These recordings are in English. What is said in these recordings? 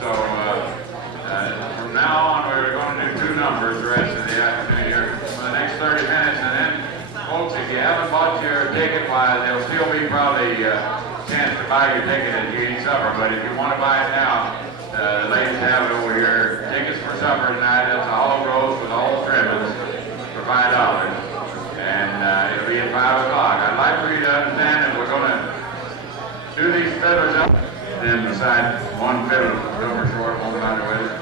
So from now on, we're going to do 2 numbers the rest of the afternoon here for the next 30 minutes. And then, folks, if you haven't bought your ticket, why, there'll still be probably a chance to buy your ticket as you eat supper. But if you want to buy it now, the ladies have it over here. Tickets for supper tonight. It's a olive roast with all the trimmings for $5. And it'll be at 5 o'clock. I'd like for you to understand that we're going to do these fiddlers up. Then beside one fiddle, number short, won't matter with it.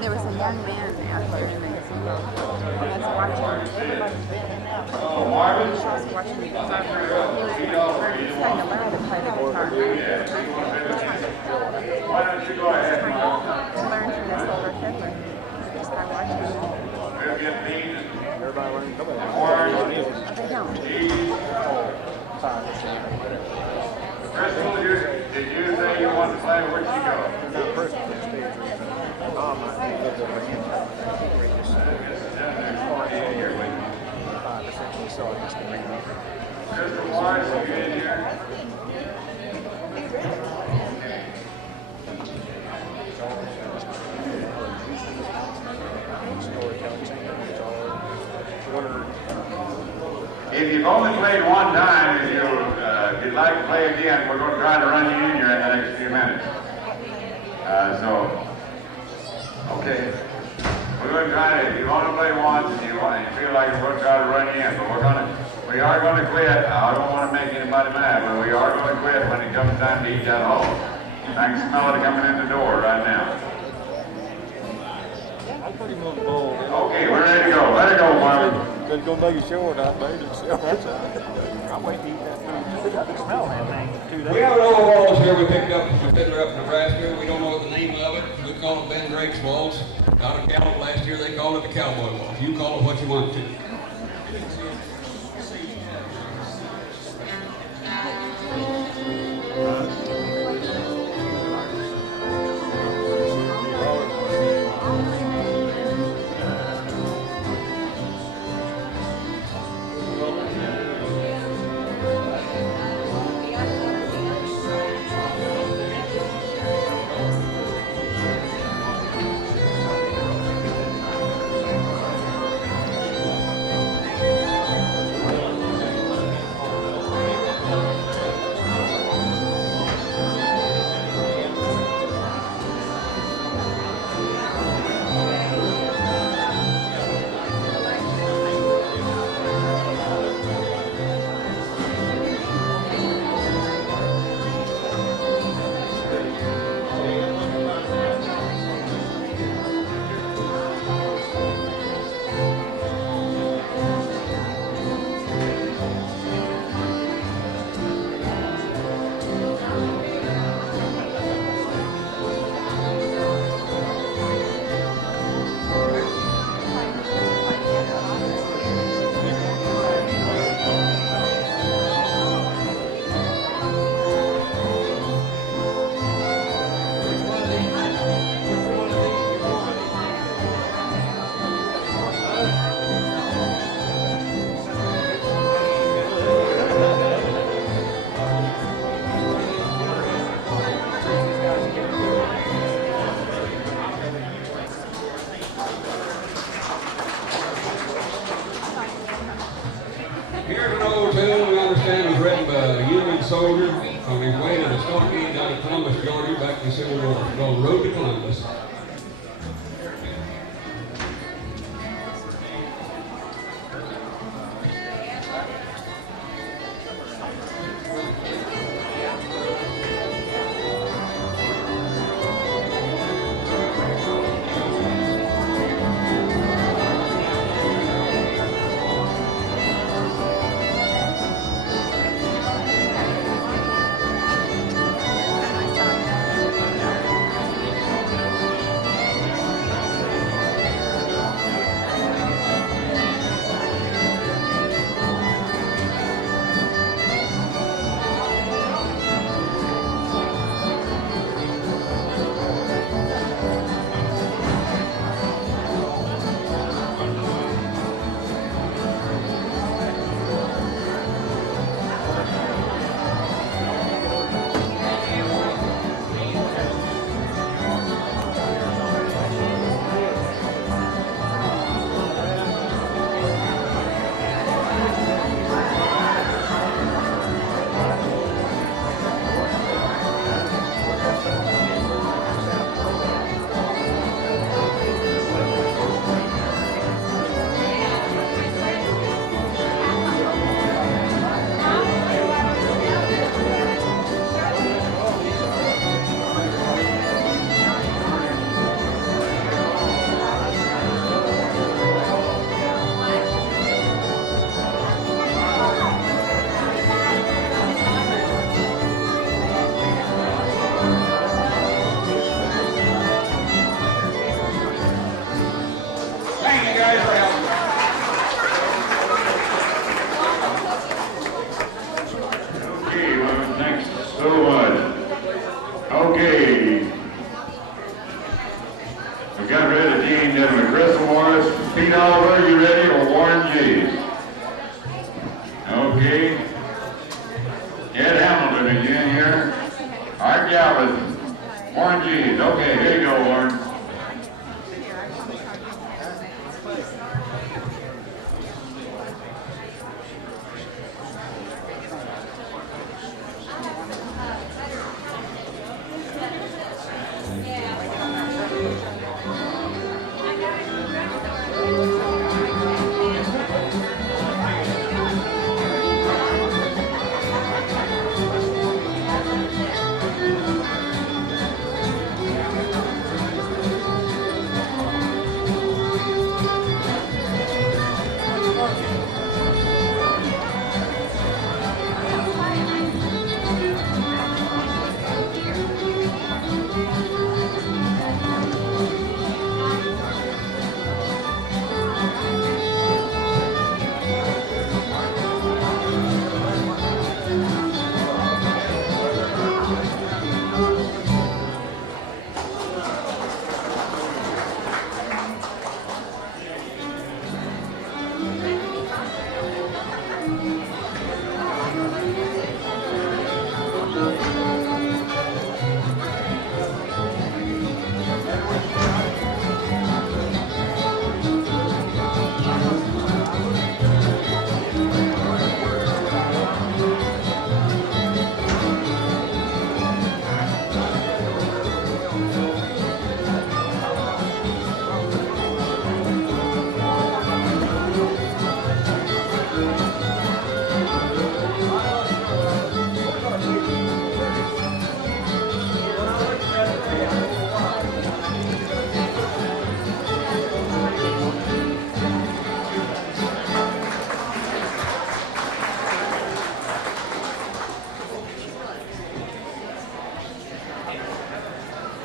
There was a young man out there in the gazebo. I was watching. Everybody's been in and out. Oh, Marvin? I was watching the guitar player. He was trying to learn to play the guitar. Why don't you go ahead, Marvin? To learn from this older fiddler. Just by watching him. We'll get beat. Everybody learning. They don't. Crystal, did you say you wanted to play? Where'd she go? Not personal stage. Mom, I think lives over in Crystal Morris, you in here? If you've only played one time, if you'd like to play again, we're going to try to run you in here in the next few minutes. Okay. We're going to try to, if you want to play once and you feel like we're going to try to run you in, but we are going to quit. I don't want to make anybody mad, but we are going to quit when it comes time to eat that hole. I can smell it coming in the door right now. Okay, we're ready to go. Let it go, Marvin. It's going to make it short. I made it short. I'm waiting to eat that food. I can smell that thing 2 days. We have an old waltz here we picked up from a fiddler up in Nebraska. We don't know the name of it. We call it Ben Drake's waltz. Out of Gallup last year, they called it the cowboy waltz. You call it what you want to. Here's an old tune we understand was written by a Union soldier on his way to the stockade out of Columbus, Georgia, back in the Civil War. It's called Road to Columbus. guys for helping. Okay, well, thanks so much. Okay. We got rid of Dean, gentlemen. Crystal Morris, Pete Oliver, you ready, or Warren Jeeves? Okay. Ed Hamilton, are you in here? Art Galvin, Warren Jeeves. Okay, here you go, Warren.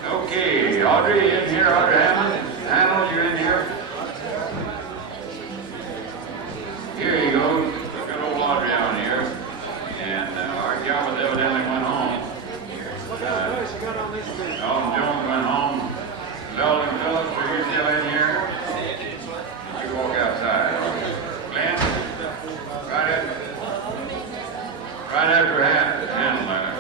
Okay, Audrey in here, Audrey Handle, you in here? Here you go, good old Audrey down here. And our gal was evidently went home. Elton Jones went home. Sheldon Phillips, are you still in here? You walk outside. Glenn? Right after Handle, Minor.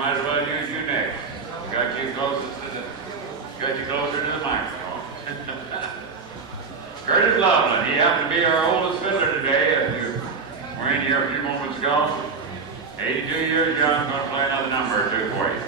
might as well use you next. Got you closer to the microphone. Curtis Loveland, he happened to be our oldest fiddler today, as you were in here a few moments ago. 82 years young, going to play another number or two for you.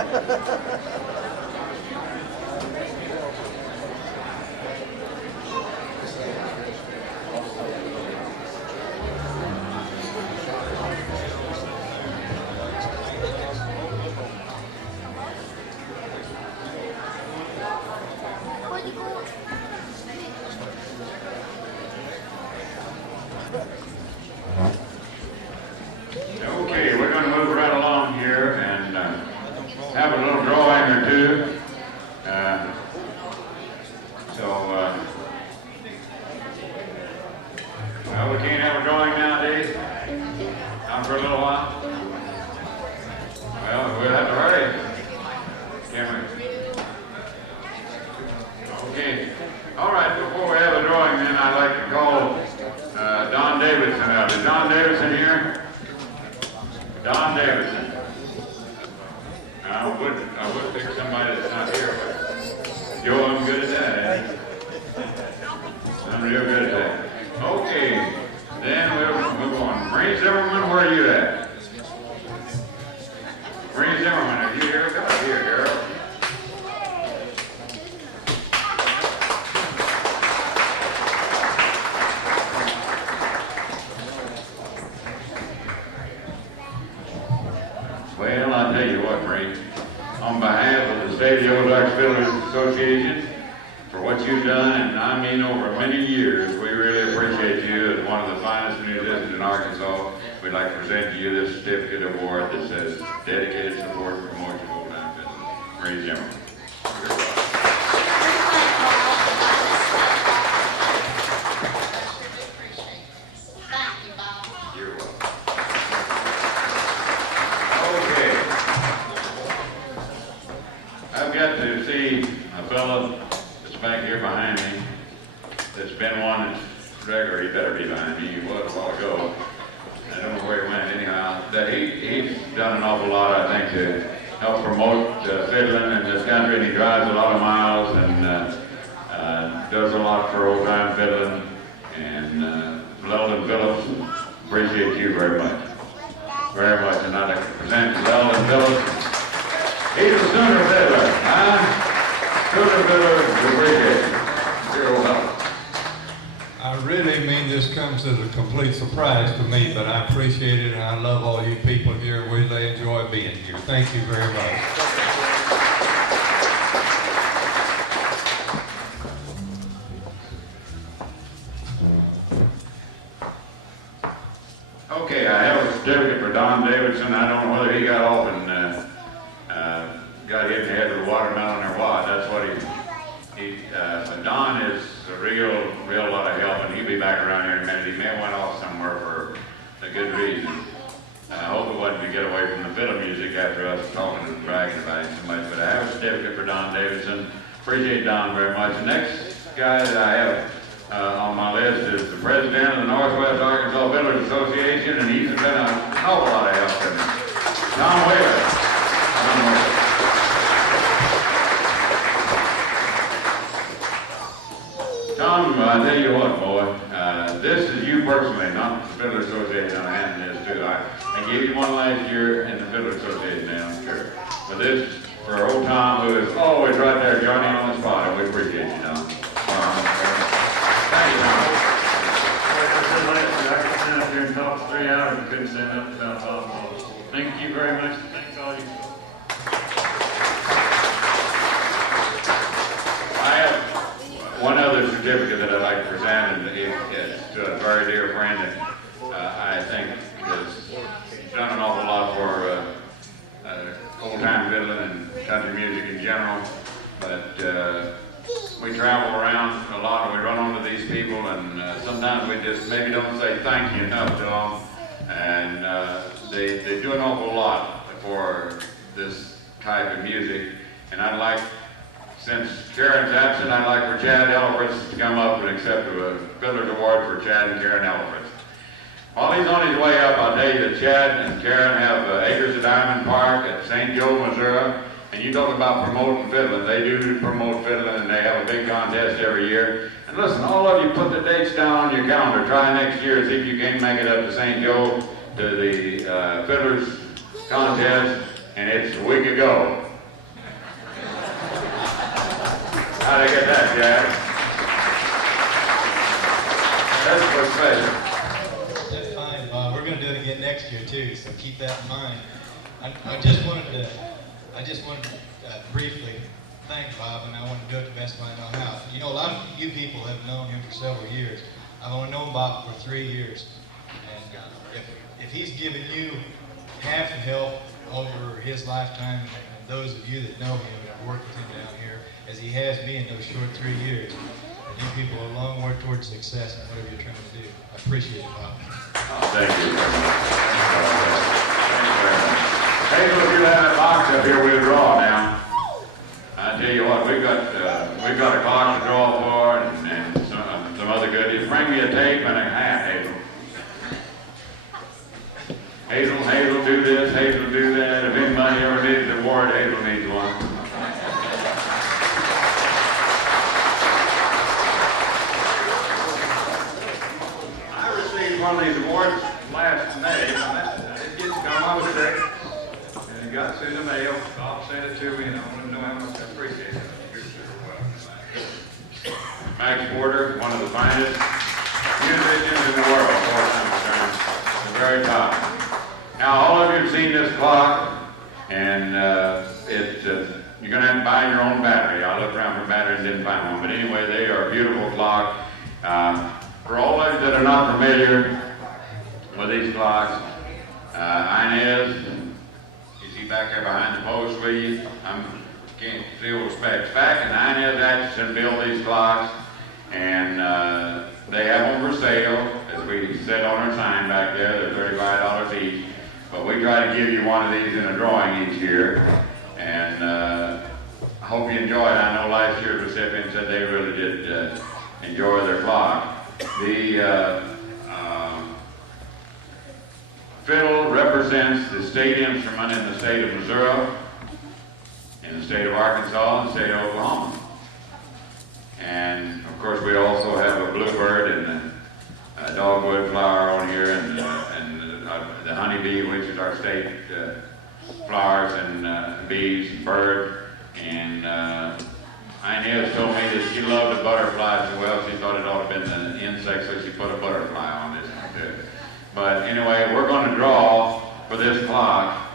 Okay, we're going to move right along here and have a little drawing or two. Well, we can't have a drawing nowadays. Not for a little while. Well, we'll have to hurry. Can't we? Okay. All right, before we have a drawing, then I'd like to call Don Davidson out. Is Don Davidson here? Don Davidson. I would pick somebody that's not here, but Joe, I'm good at that, eh? I'm real good at that. Okay, then we'll move on. Marie Zimmerman, where are you at? Marie Zimmerman, are you here? Come up here, girl. Well, I'll tell you what, Marie. On behalf of the State of the Ozarks Fiddlers Association, for what you've done, and I mean over many years, we really appreciate you as one of the finest musicians in Arkansas. We'd like to present to you this certificate award that says Dedicated Support and Promotion of Old Time Fiddling. Marie Zimmerman. You're welcome. Okay. I've got to see a fellow back here behind me that's been one that's regular. He better be behind me. He was a while ago. I don't know where he went anyhow. That he's done an awful lot, I think, to help promote fiddling in this country, and he drives a lot of miles and does a lot for old time fiddling. And Loveland Phillips, appreciate you very much. Very much. And I'd like to present Loveland Phillips. He's a Sooner fiddler, huh? I really mean this comes as a complete surprise to me, but I appreciate it and I love all you people here. We really enjoy being here. Thank you very much. Okay, I have a certificate for Don Davidson. I don't know whether he got off and got hit in the head with a watermelon or what. That's what but Don is a real lot of help, and he'll be back around here in a minute. He may have went off somewhere for a good reason. I hope it wasn't to get away from the fiddle music after us talking and bragging about him so much, but I have a certificate for Don Davidson. Appreciate Don very much. The next guy that I have on my list is the president of the Northwest Arkansas Fiddlers Association, and he's been an awful lot of help to me. Tom Whaler. Tom, I tell you what, boy, this is you personally, not the Fiddler Association. I'm handing this to. I gave you one last year in the Fiddler Association, I'm sure. But this is for old Tom, who is always right there, joining on the spot, and we appreciate you, Tom. Thank you, Tom. Like I said last year, I could stand up here and talk for 3 hours and couldn't stand up without talking. Thank you very much. Thanks all you. I have one other certificate that I'd like to present, and it's to a very dear friend that I think has done an awful lot for old-time fiddling and country music in general. But we travel around a lot, and we run onto these people, and sometimes we just maybe don't say thank you enough to them. And they do an awful lot for this type of music, and I'd like, since Karen's absent, I'd like for Chad Elfritz to come up and accept a Fiddler's Award for Chad and Karen Elfritz. While he's on his way up, I'll tell you that Chad and Karen have Acres of Diamond Park at St. Joe, Missouri. And you talk about promoting fiddling. They do promote fiddling, and they have a big contest every year. And listen, all of you put the dates down on your calendar. Try next year, see if you can make it up to St. Joe to the Fiddlers contest. And it's a week ago. How'd I get that, Jack? That's what's special. That's fine, Bob. We're going to do it again next year too, so keep that in mind. I just wanted to briefly thank Bob, and I want to do it the best way I know how. You know, a lot of you people have known him for several years. I've only known Bob for 3 years, and if he's given you half the help over his lifetime, and those of you that know him and have worked with him down here, as he has me in those short 3 years, you people are a long way towards success in whatever you're trying to do. I appreciate it, Bob. Thank you very much. Hey, look, you have that box up here we'll draw now. I tell you what, we've got a clock to draw for and some other goodies. Bring me a tape and a hat, Hazel. Hazel, do this, Hazel, do that. If anybody ever needs an award, Hazel needs one. I received one of these awards last May. It didn't come, I was sick. And it got through the mail. Bob sent it to me, and I want to know how much I appreciate it. You're super welcome. Max Porter, one of the finest musicians in the world, as far as I'm concerned. The very top. Now, all of you have seen this clock, and you're going to have to buy your own battery. I looked around for batteries and didn't find one. But anyway, they are a beautiful clock. For all of you that are not familiar with these clocks, Inez, you see back there behind the post sleeve, I can't see all the specs. Back in Inez Atchison built these clocks, and they have them for sale. As we said on our sign back there, they're $35 each. But we try to give you one of these in a drawing each year, and I hope you enjoy it. I know last year's recipient said they really did enjoy their clock. The fiddle represents the state instrument in the state of Missouri, in the state of Arkansas, and the state of Oklahoma. And of course we also have a bluebird and a dogwood flower on here, and the honeybee, which is our state flowers and bees, bird. And Inez told me that she loved the butterflies so well, she thought it ought to have been the insect, so she put a butterfly on this one too. But anyway, we're going to draw for this clock.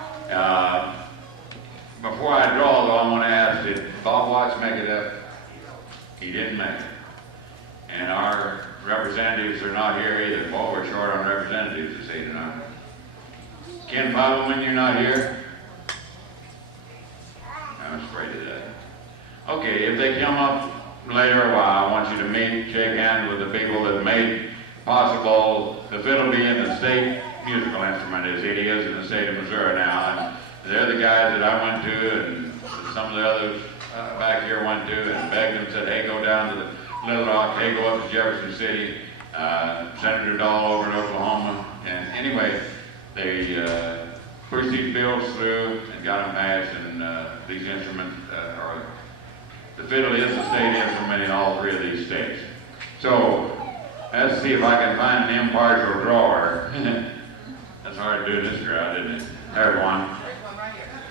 Before I draw, though, I'm going to ask, did Bob Watts make it up? He didn't make it. And our representatives are not here either. Boy, we're short on representatives this evening, aren't we? Ken Bowman, you're not here? I was afraid of that. Okay, if they come up later a while, I want you to meet, shake hands with the people that made possible the fiddle being the state musical instrument as it is in the state of Missouri now. And they're the guys that I went to, and some of the others back here went to, and begged them, said, hey, go down to the Little Rock, hey, go up to Jefferson City, Senator Dahl over in Oklahoma. And anyway, they pushed these bills through and got them passed, and these instruments the fiddle is the state instrument in all three of these states. So, let's see if I can find an impartial drawer. That's hard to do in this crowd, isn't it? There's one.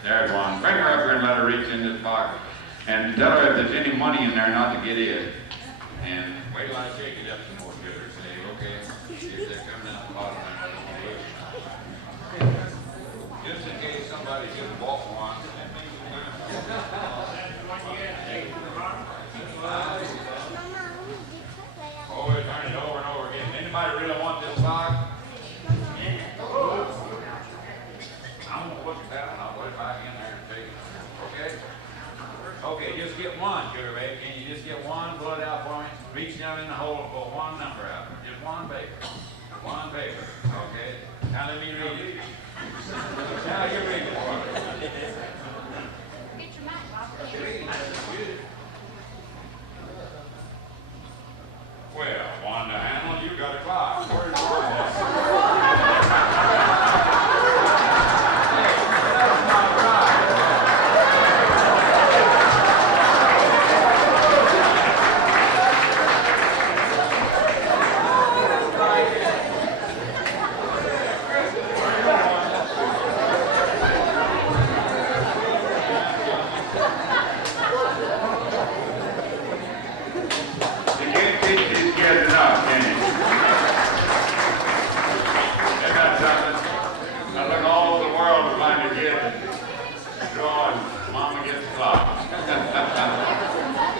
There's one. Bring her up here and let her reach in this pocket. And tell her if there's any money in there not to get in. And wait till I shake it up some more, give her say, okay, see if they're coming out the bottom. Just in case somebody should walk one. Oh, we turn it over and over again. Anybody really want this clock? I'm gonna put it down and I'll put it back in there and take it. Okay? Okay, just get one, sugar baby. Can you just get one? Pull it out for me. Reach down in the hole and pull one number out. Just one paper. One paper. Okay? Now let me read it. Now you read it for me. Get your mic off. Well, Wanda Handle, you got a clock. Where's the word at? Mama gets flopped.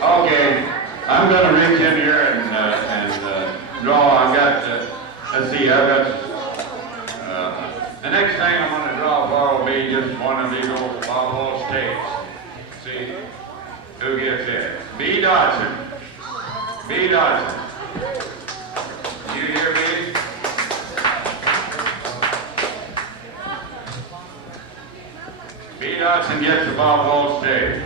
Okay, I'm going to reach in here and draw. I've got, let's see, I've got, the next thing I'm going to draw for will be just one of these old Bob Waltz tapes. See who gets it. B. Dodson. B. Dodson. You hear me? B. Dodson gets the Bob Waltz tape.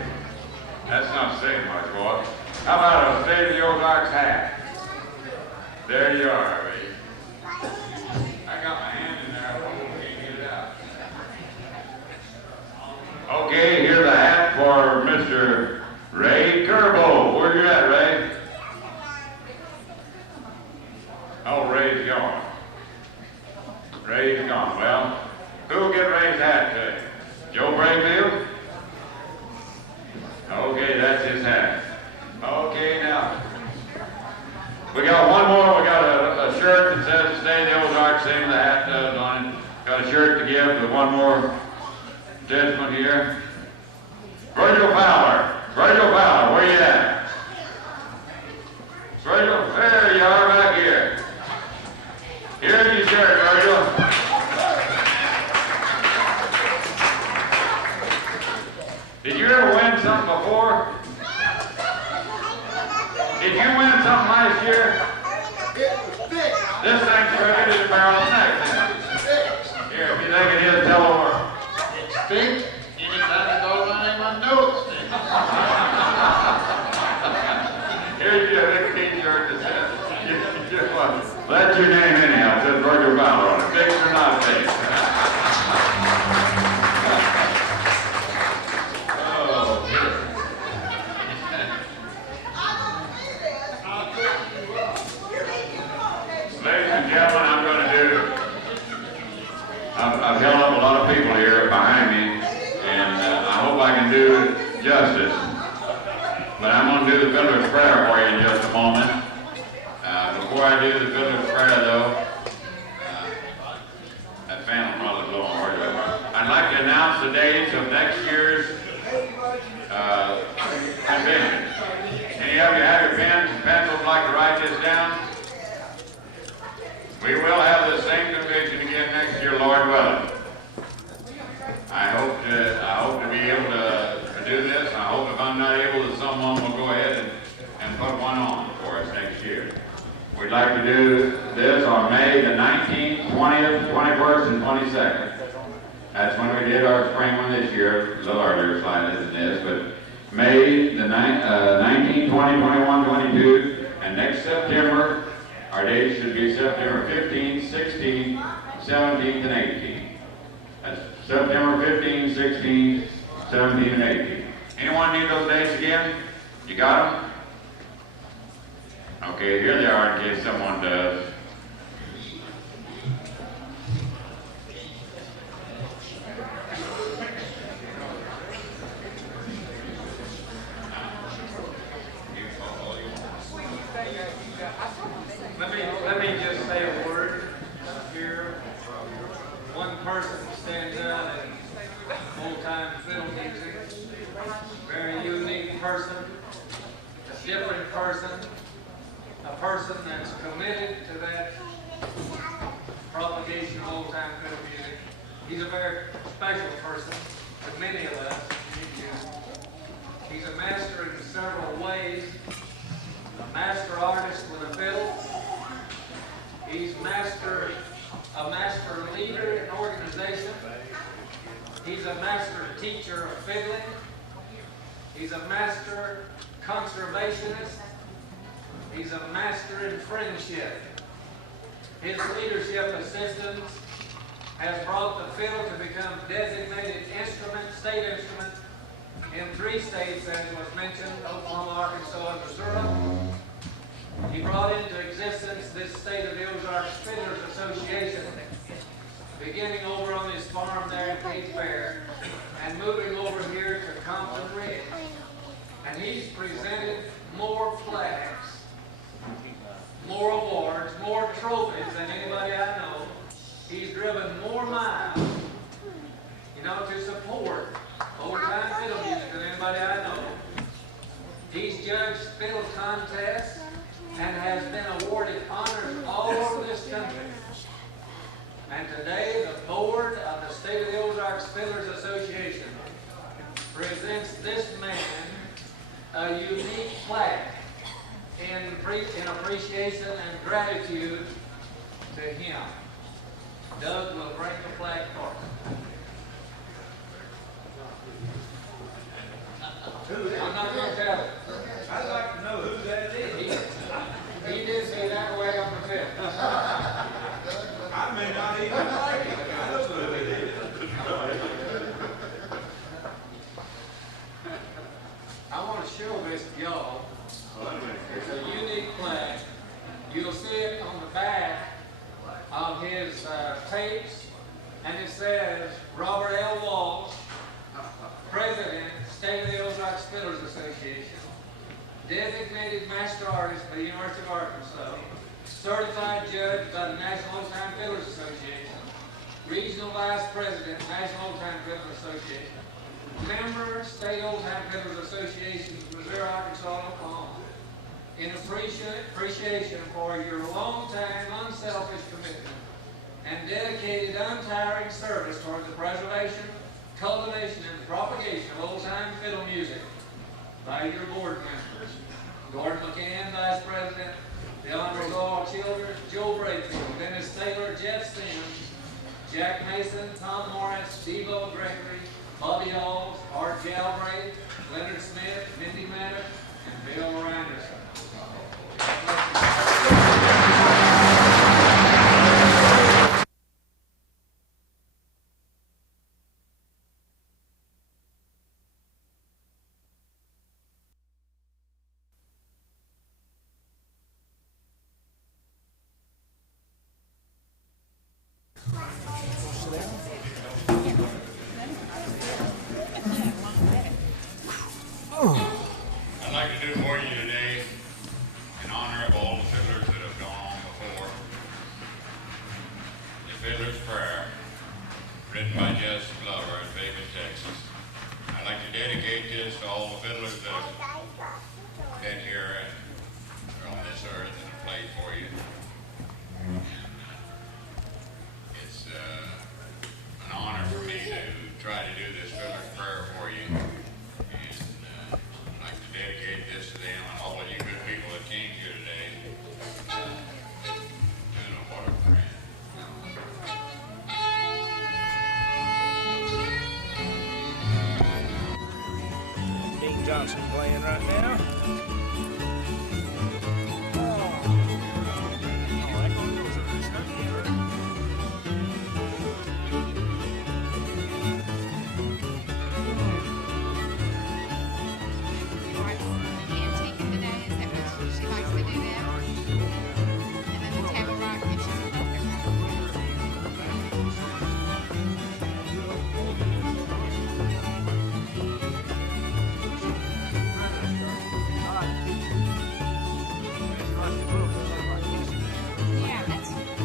That's not saying much, boy. How about a State of the Ozarks hat? There you are, baby. I got my hand in there. I can't get it out. Okay, here's the hat for Mr. Ray Kerbo. Where you at, Ray? Oh, Ray's gone. Ray's gone. Well, who'll get Ray's hat today? Joe Brayfield? Okay, that's his hat. Okay, now, we got one more. We got a shirt that says Stay the Ozarks, same as the hat does on it. Got a shirt to give to one more gentleman here. Virgil Fowler. Virgil Fowler, where you at? Virgil, there you are back here. Here's your shirt, Virgil. Did you ever win something before? Did you win something last year? This thing's crooked as a barrel of next. Here, if you think it is, tell over. It's fixed. Anytime it goes on him, I know it's fixed. Here's your big t-shirt that says, that's your name anyhow. It says Virgil Fowler on it. Fixed or not fixed? Ladies and gentlemen, I'm going to do, I've held up a lot of people here behind me, and I hope I can do justice. But I'm going to do the Fiddler's Prayer for you in just a moment. Before I do the Fiddler's Prayer, though, that fan will probably blow on hard. I'd like to announce the dates of next year's convention. Any of you have your pens and pencils like to write this down? We will have the same convention again next year, Lord willing. I hope to be able to do this. I hope if I'm not able, that someone will go ahead and put one on for us next year. We'd like to do this on May the 19th, 20th, 21st, and 22nd. That's when we did our spring one this year, a little earlier slightly than this, but May the 19th, 20, 21, 22, and next September, our dates should be September 15th, 16th, 17th, and 18th. That's September 15th, 16th, 17th, and 18th. Anyone need those dates again? You got them? Okay, here they are in case someone does. Let me just say a word here. One person stands out in old-time fiddle music. Very unique person, a different person, a person that's committed to that propagation of old-time fiddle music. He's a very special person to many of us. He's a master in several ways. A master artist with a fiddle. He's a master leader in organization. He's a master teacher of fiddling. He's a master conservationist. He's a master in friendship. His leadership assistance has brought the fiddle to become designated instrument, state instrument, in 3 states, as was mentioned, Oklahoma, Arkansas, and Missouri. He brought into existence this State of the Ozarks Fiddlers Association, beginning over on his farm there in Cape Fair, and moving over here to Compton Ridge. And he's presented more flags, more awards, more trophies than anybody I know. He's driven more miles, to support old-time fiddle music He's judged fiddle contests and has been awarded honors all over this country. And today, the board of the State of the Ozarks Fiddlers Association presents this man a unique plaque in appreciation and gratitude to him. Doug will bring the plaque forward. I'm not going to tell it. I'd like to know who that is. He did say that way on the fifth. I may not even like it. I know who it is. I want to show this to y'all. It's a unique plaque. You'll see it on the back of his tapes, and it says Robert L. Waltz, President, State of the Ozarks Fiddlers Association, designated master artist by the University of Arkansas, certified judge by the National Old Time Fiddlers Association, regional vice president, National Old Time Fiddlers Association, member, State Old Time Fiddlers Association, Missouri, Arkansas, and Oklahoma, in appreciation for your long-time, unselfish commitment and dedicated, untiring service toward the preservation, cultivation, and propagation of old-time fiddle music by your board members, Gordon McCann, Vice President, the Honorable All Children, Joe Brayfield, Dennis Taylor, Jeff Sims, Jack Mason, Tom Morris, Devo Gregory, Bobby Alls, Art Galbraith, Leonard Smith, Mindy Maddox, and Bill Randerson. I'd like to do for you today, in honor of all the fiddlers that have gone on before, the Fiddler's Prayer, written by Jesse Glover in Vegas, Texas. I'd like to dedicate this to all the fiddlers that have been here and are on this earth and have played for you. It's an honor for me to try to do this Fiddler's Prayer for you. I'd like to dedicate this to them and all of you good people that came here today. You know what a friend. Dean Johnston playing right now. Antiquing today, is that what she likes to do that? And then the table rock, and she's a doctor. Yeah, that's really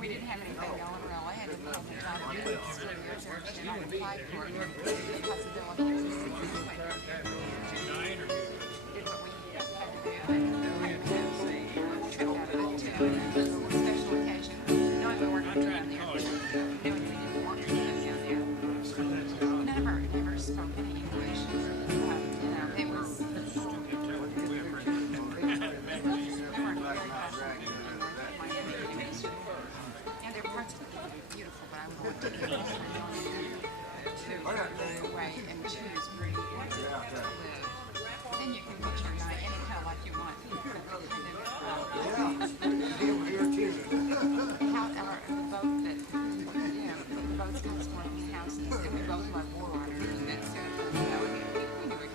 We didn't have anything going really. I had to help the job school years. unfortunate. I applied for it. The possibility existed anyway. Did what we had to do and tripped out of it too. And it was a special occasion. Knowing we weren't going to be down there. Knowing we didn't want to be down there. Never spoke any English. You know, it was... And there are parts of it that are beautiful, but I want to go away and choose where you want to live. Then you can put your night any kind of like you want. How the boat that, you know, the boat's got one of the houses that we both love water. That's so, you know, we never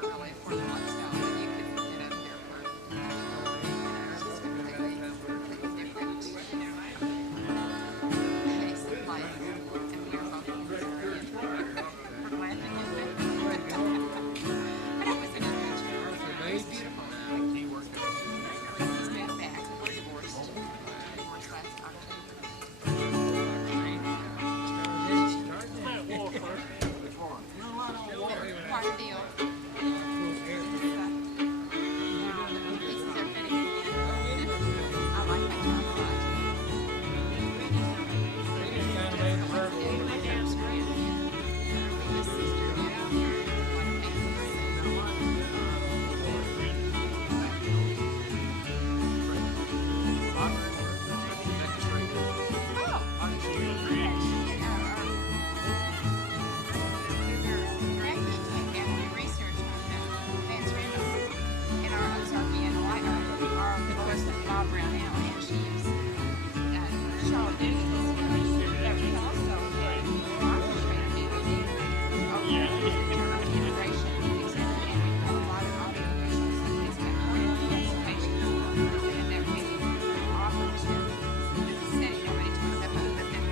really afford the lifestyle that you could get up there for. You know, it's just completely different. Pace of life. And we are both very interested. We're glad that you did. But it was an adventure. It was beautiful. He's been back. We're divorced. Divorced last October. Quite a deal. Pieces are fitting again. I like my job a lot. My dad's friend. My sister. Maggie came down and did research on Vance Randall in our Ozarks and our lowest of Bob Brownell and Jeeves. Charlotte Newton. That we also had orchestrated DVD of integration, and we have a lot of audio visuals and things like participation and that we offer to the city. Nobody talks about it, but then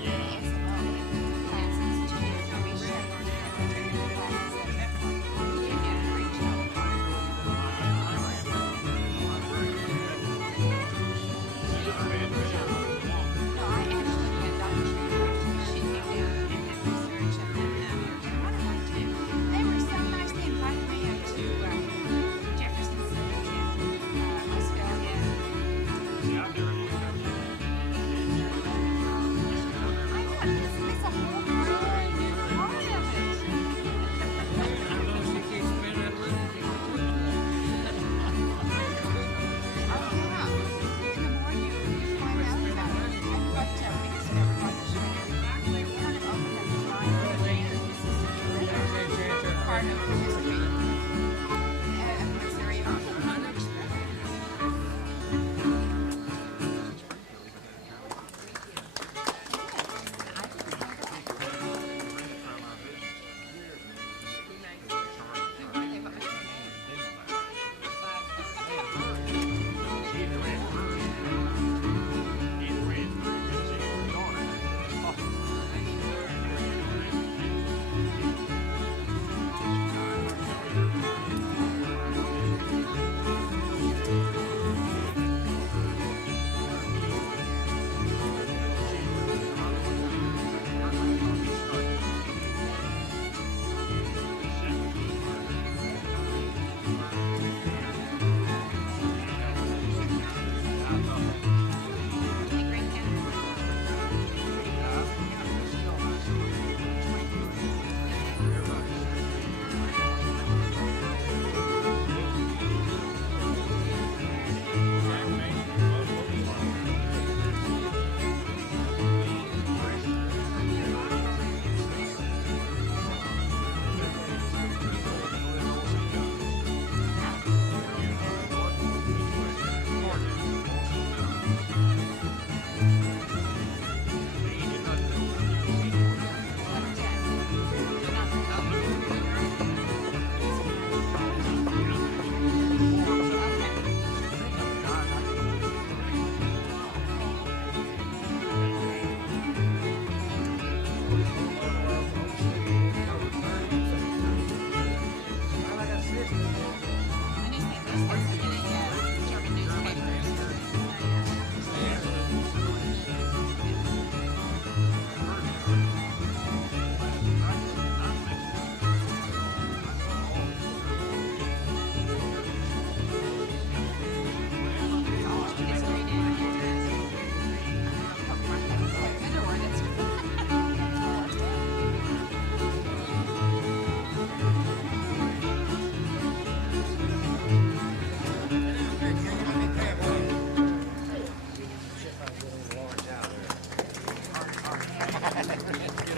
and classes too. So we share classes and you get to reach out. No, I actually had Dr. She came down and did research and then what did I do? They were so nice. They invited me up to Jefferson City and Westphalia. I know, it's a whole part of it. Oh, yeah. And the more you find out about it, and what we discovered on the show, we kind of opened up the mind of the part of history. And it was very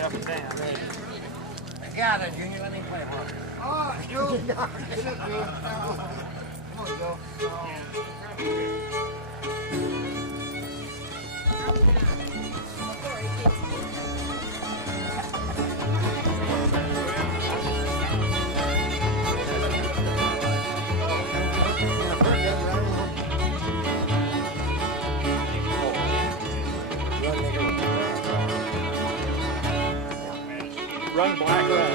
up and down. Got it, Junior. Let me play hard. Oh, Joe. Get up, Joe. Come on, Joe. Run black run.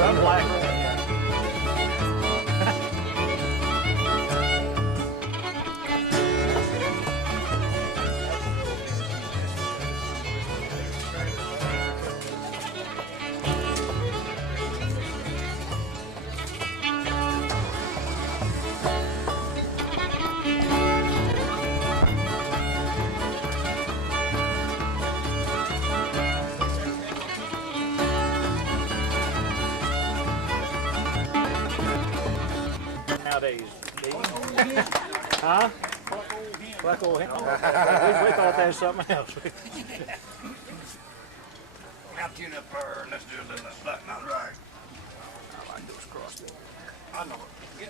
Run black run. Nowadays, huh? Black old hen. We thought that was something else. Out to the fur. Let's do a little button on right. I like those crossed. I know it.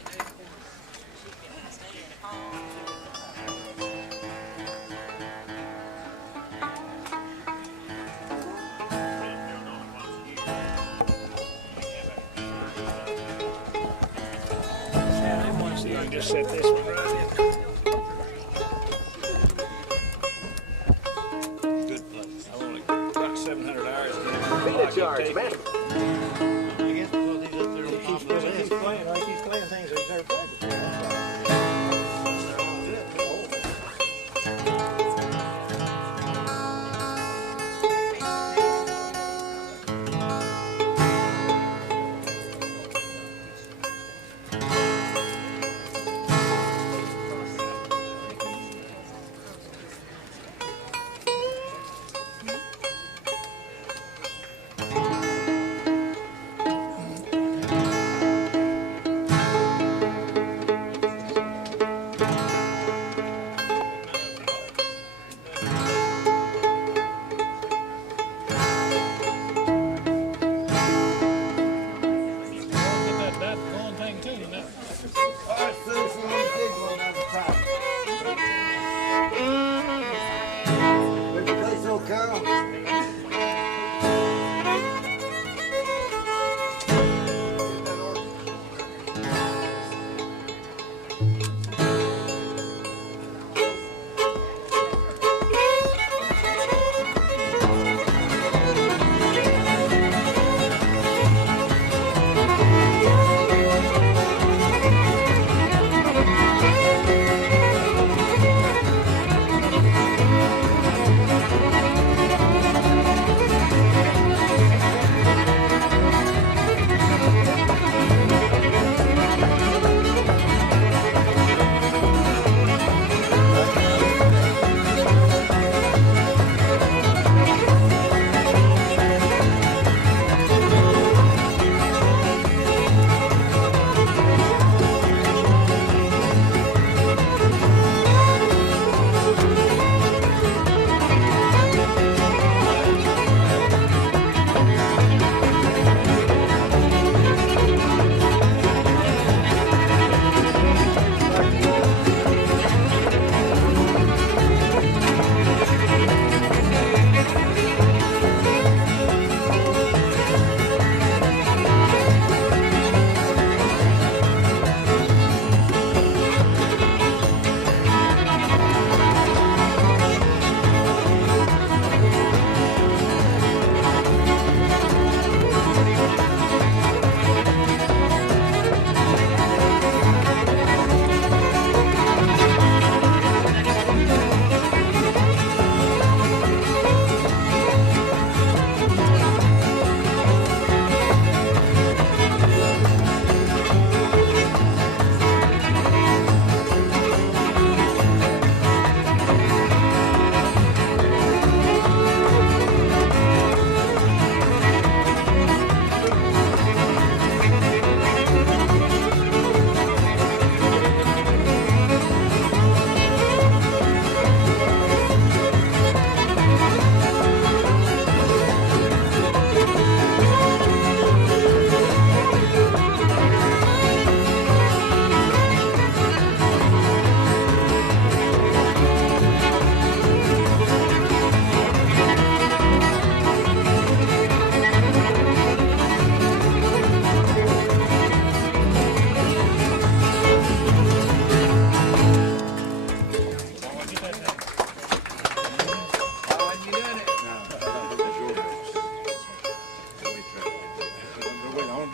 I just set this one right in. Good place. I've only got 700 hours in it. Beat a charge, man. I guess because he's up there on top of the list. He keeps playing things that he's never played before.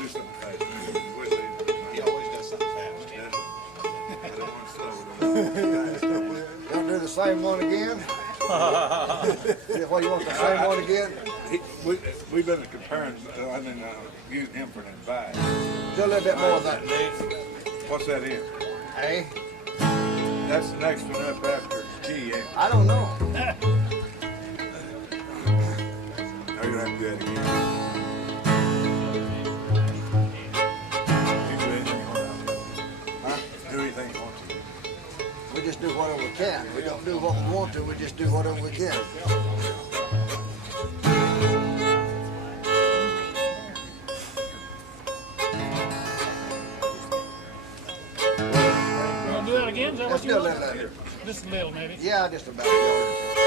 do something fast. He always does something fast. I don't want to slow it. Gonna do the same one again? What, you want the same one again? We've been comparing, I mean, using him for an advice. Do a little bit more of that. What's that in? Hey? That's the next one up after G, ain't it? I don't know. No, you don't have to do that again. You do anything you want to. Huh? Do anything you want to. We just do whatever we can. We don't do what we want to, we just do whatever we can. Want to do that again? Is that Let's what you do a want? little later. Just a little, maybe. Yeah, just about a yard or two.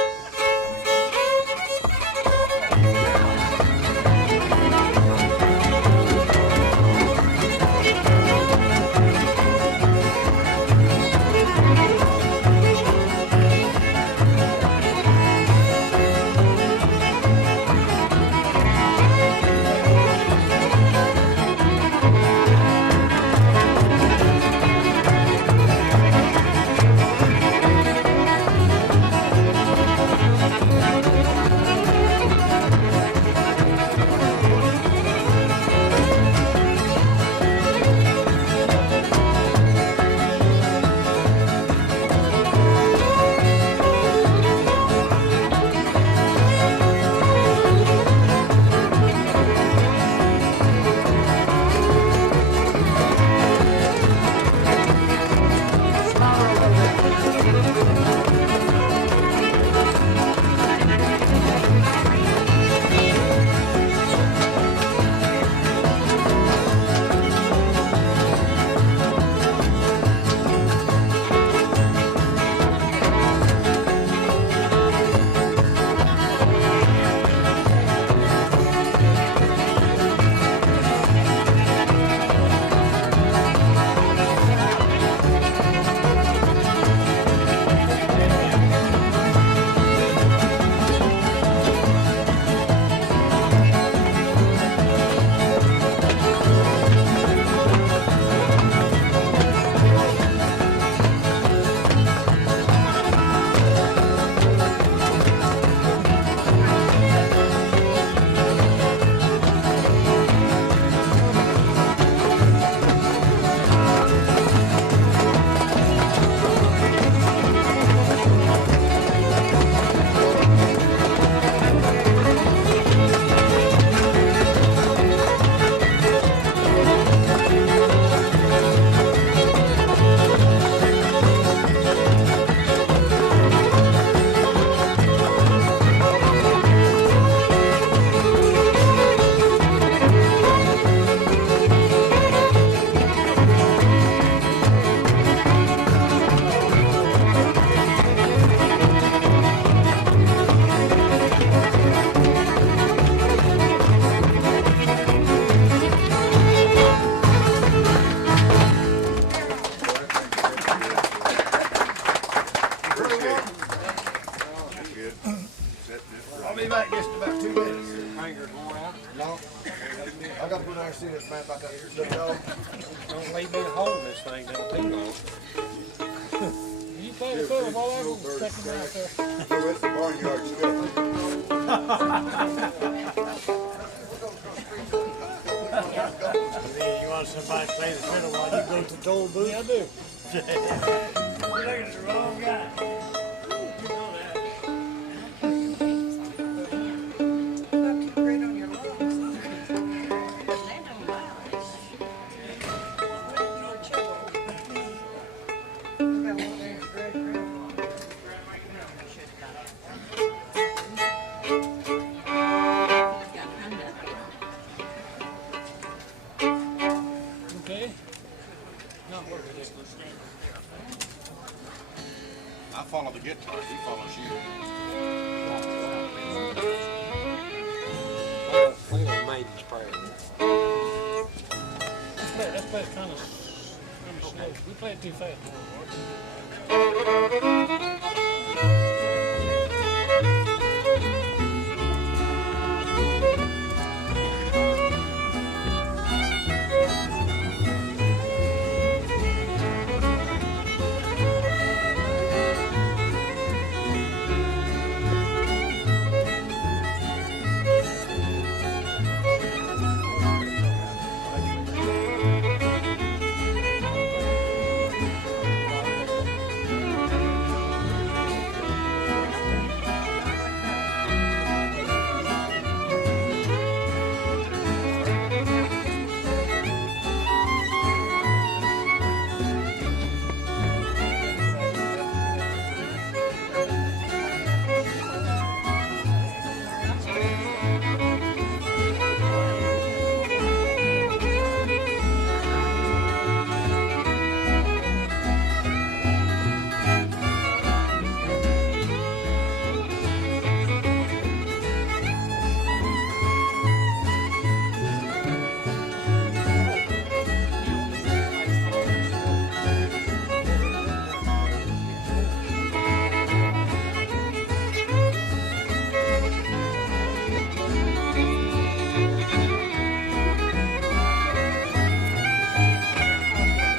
see this man back up here. Don't leave me a hole in this thing down too long. You play the fiddle while I was checking out there. Go with the barnyard stuff. You want somebody to play the fiddle while you go to the toll booth? Yeah, I do. You're looking at the wrong guy. I follow the guitar, he follows you. Look at Maiden's prayer. Let's play it kind of slow. We play it too fast.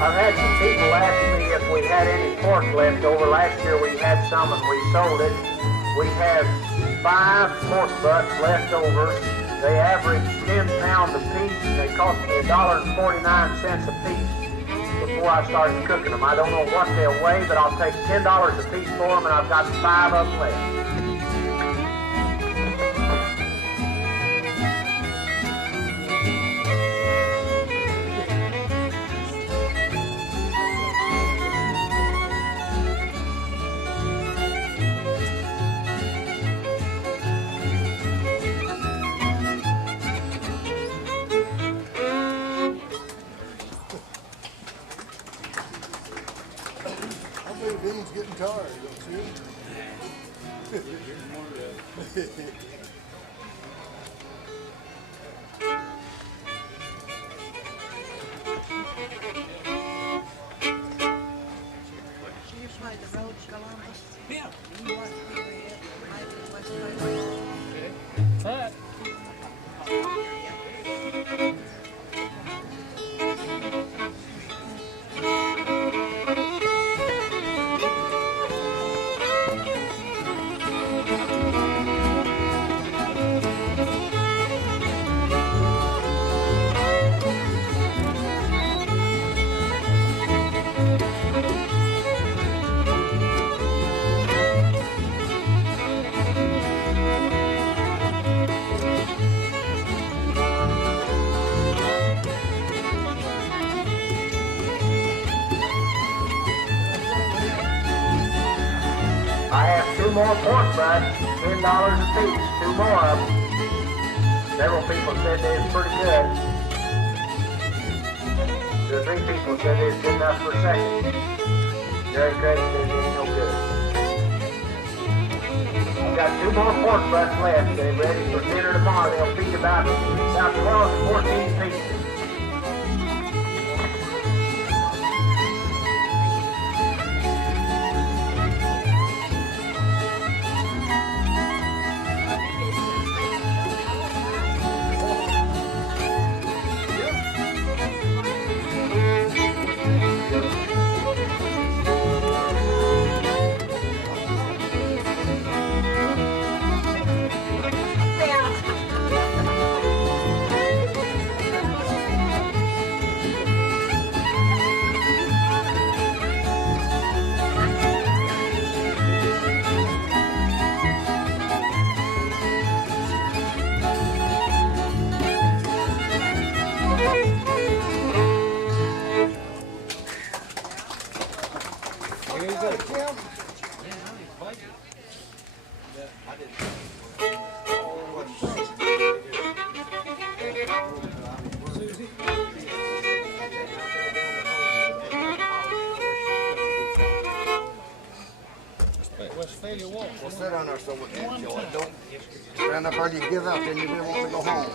I've had some people ask me if we had any pork left over. Last year we had some and we sold it. We have 5 pork butts left over. They average 10 pounds a piece. They cost me $1.49 a piece before I started cooking them. I don't know what they'll weigh, but I'll take $10 a piece for them, and I've got 5 of them left. Dean's getting tired, don't you? Jeeves made the road to Columbus. Yeah. Maybe Westphalia Waltz. But I have 2 more pork butts, $10 a piece, 2 more of them. Several people said they was pretty good. 2 or 3 people said they was good enough for a second. Jerry Craig said they ain't no good. I've got 2 more pork butts left. They're ready for dinner tomorrow. They'll feed about 12 to 14 pieces. Westphalia Waltz. Well, sit down there so we can enjoy it. Don't stand up early, you give up, then you don't want to go home.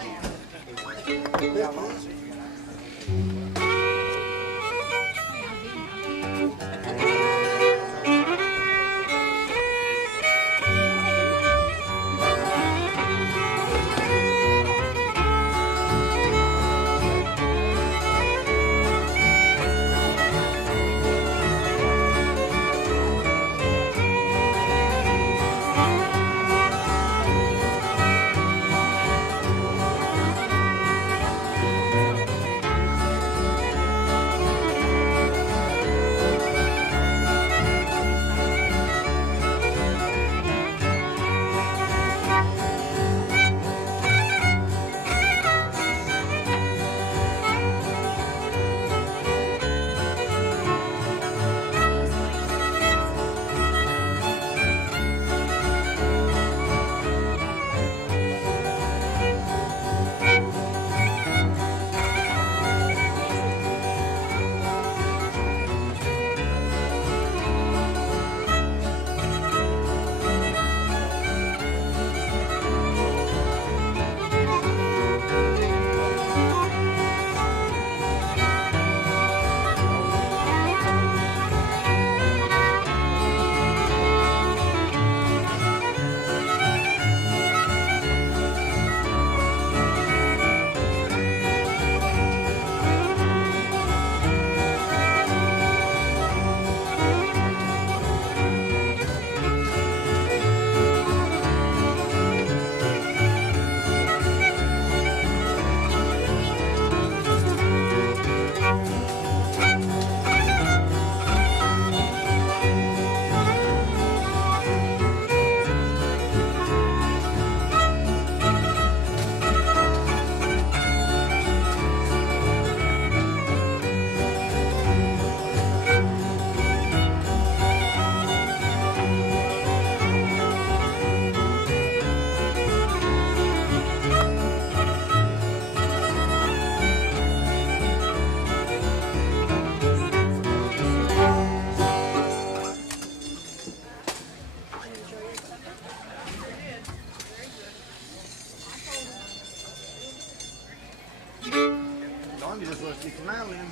Monday just was 69 then.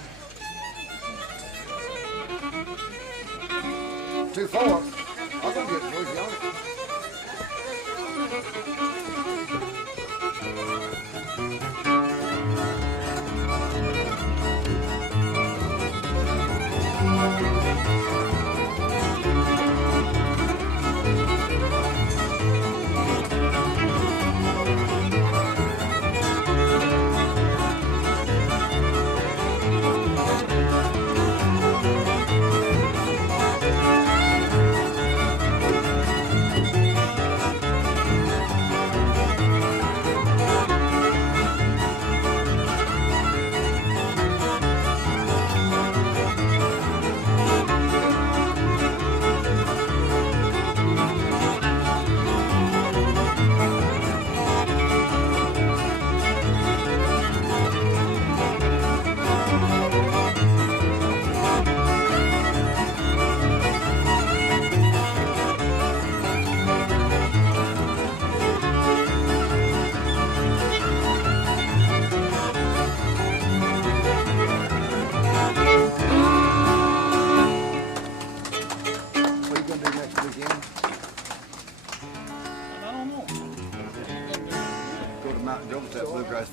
2-4. I'm gonna get towards you on it.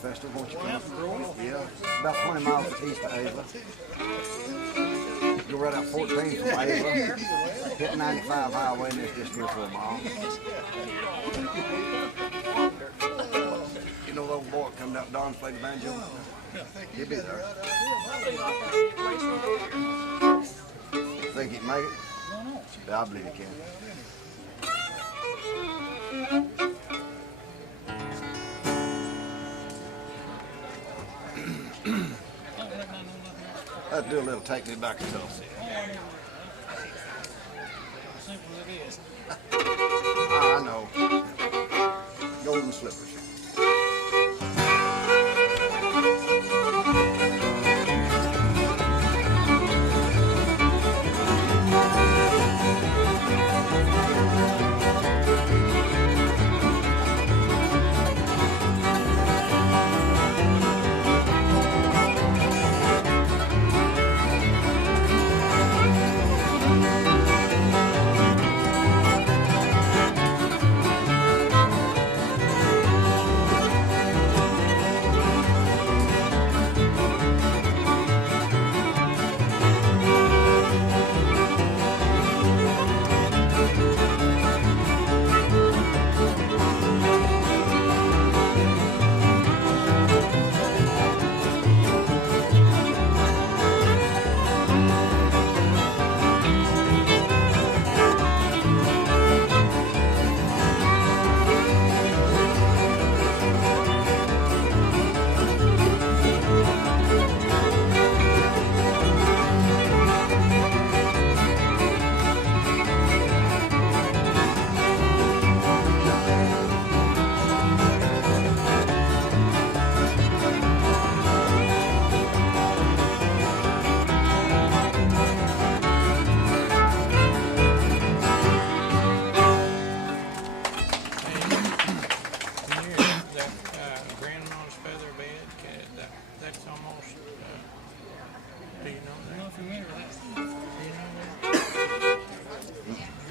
Festival, won't you come up? Yeah, about 20 miles east of Ava. Go right out 14 from Ava, hit 95 highway, and it's just here for a mile. You know the old boy that come out Don played the banjo? He'll be there. Think he can make it? Yeah, I believe he can. Let's do a little take me back to Tulsa. Simple it is. I know. Golden slippers.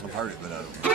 I've heard it, but I don't know.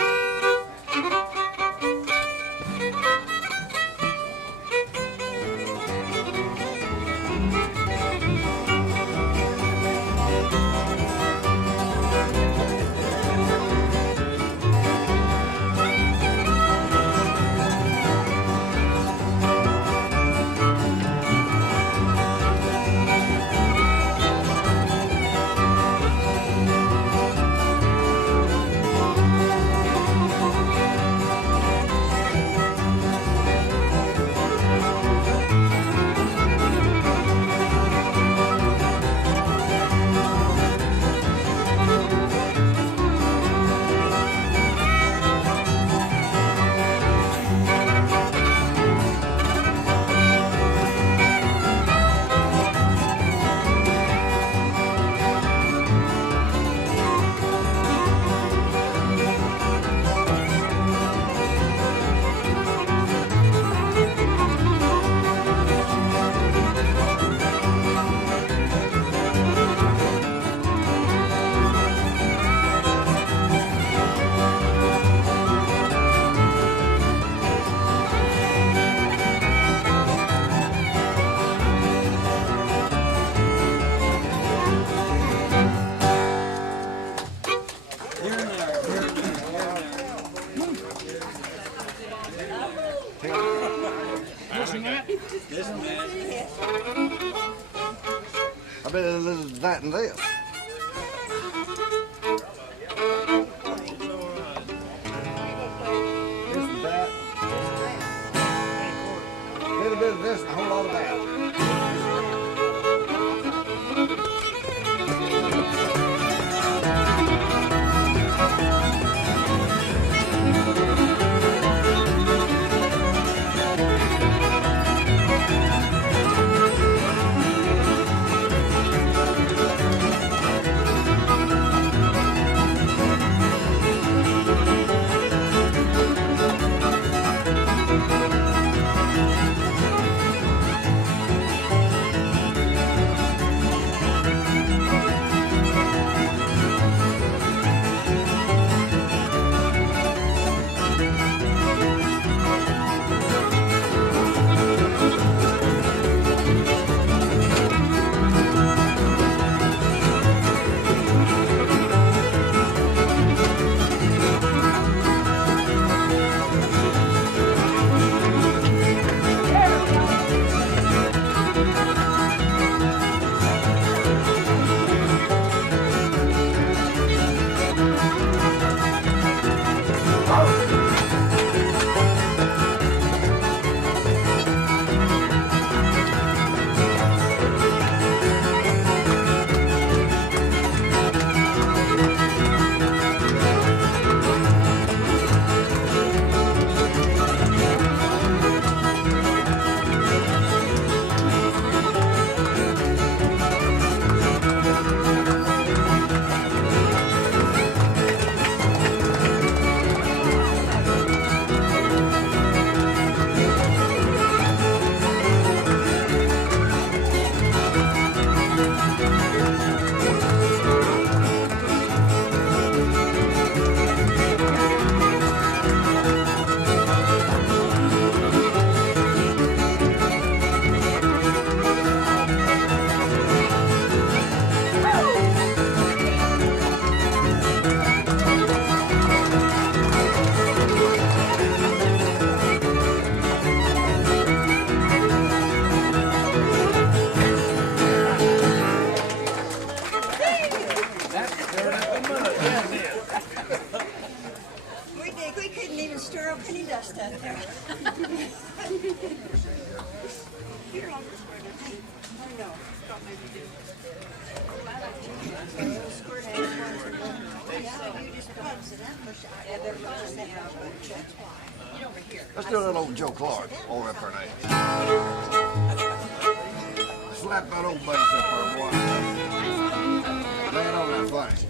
I bet there's that and this. This and that. A little bit of this and a whole lot of that. We couldn't even stir up any dust out there. Here, I'll just wear this. I know. Thought maybe do. Let's do a little old Joe Clark over up her name. Slap that old bass up her boy. Lay it on that flash.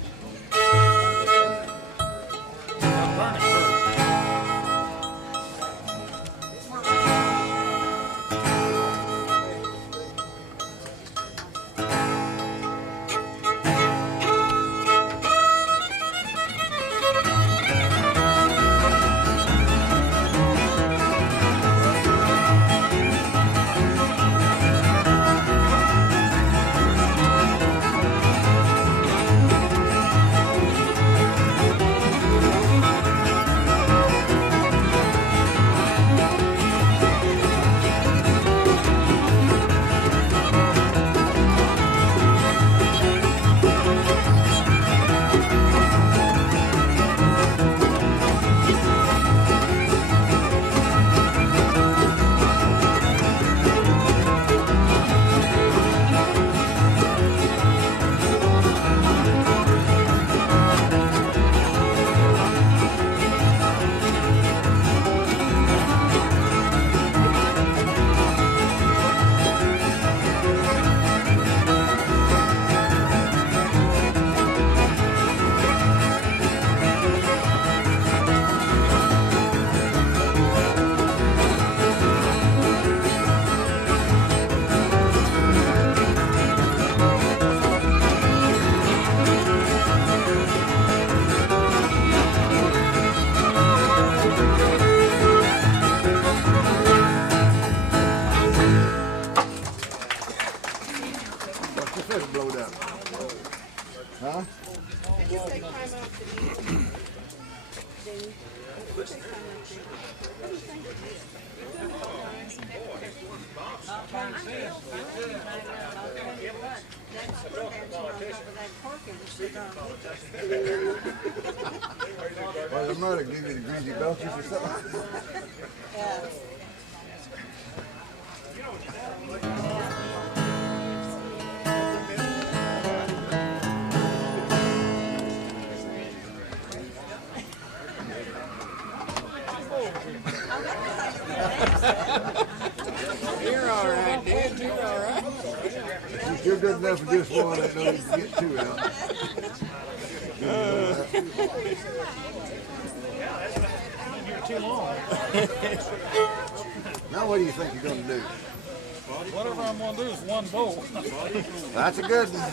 Well, the mother give you the greasy belches or something. You're all right, dude. You're all right. You're good enough for just one. I know you can get two out. Too long. Now what do you think you're going to do? Whatever I'm going to do is one bowl. That's a good one.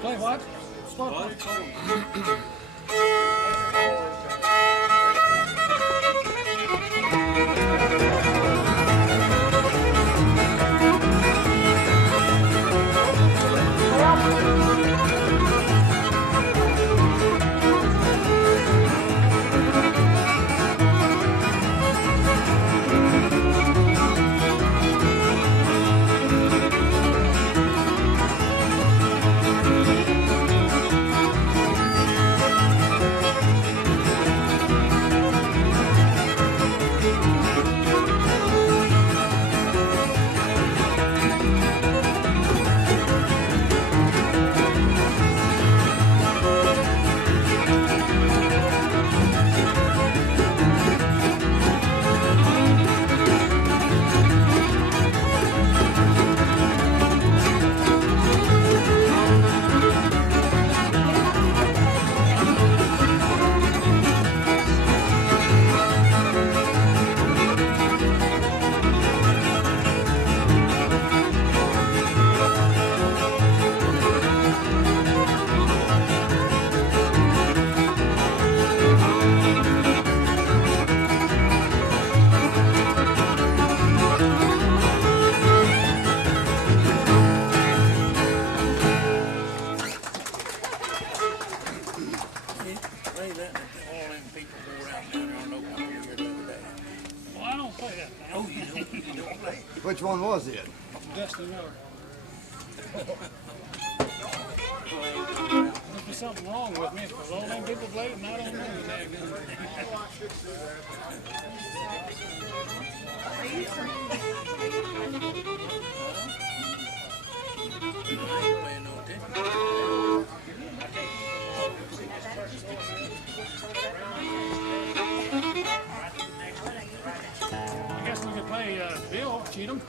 Play what? Which one was it? Dusty Miller. Must be something wrong with me because all them people played and I don't know I guess we could play Bill Cheatham.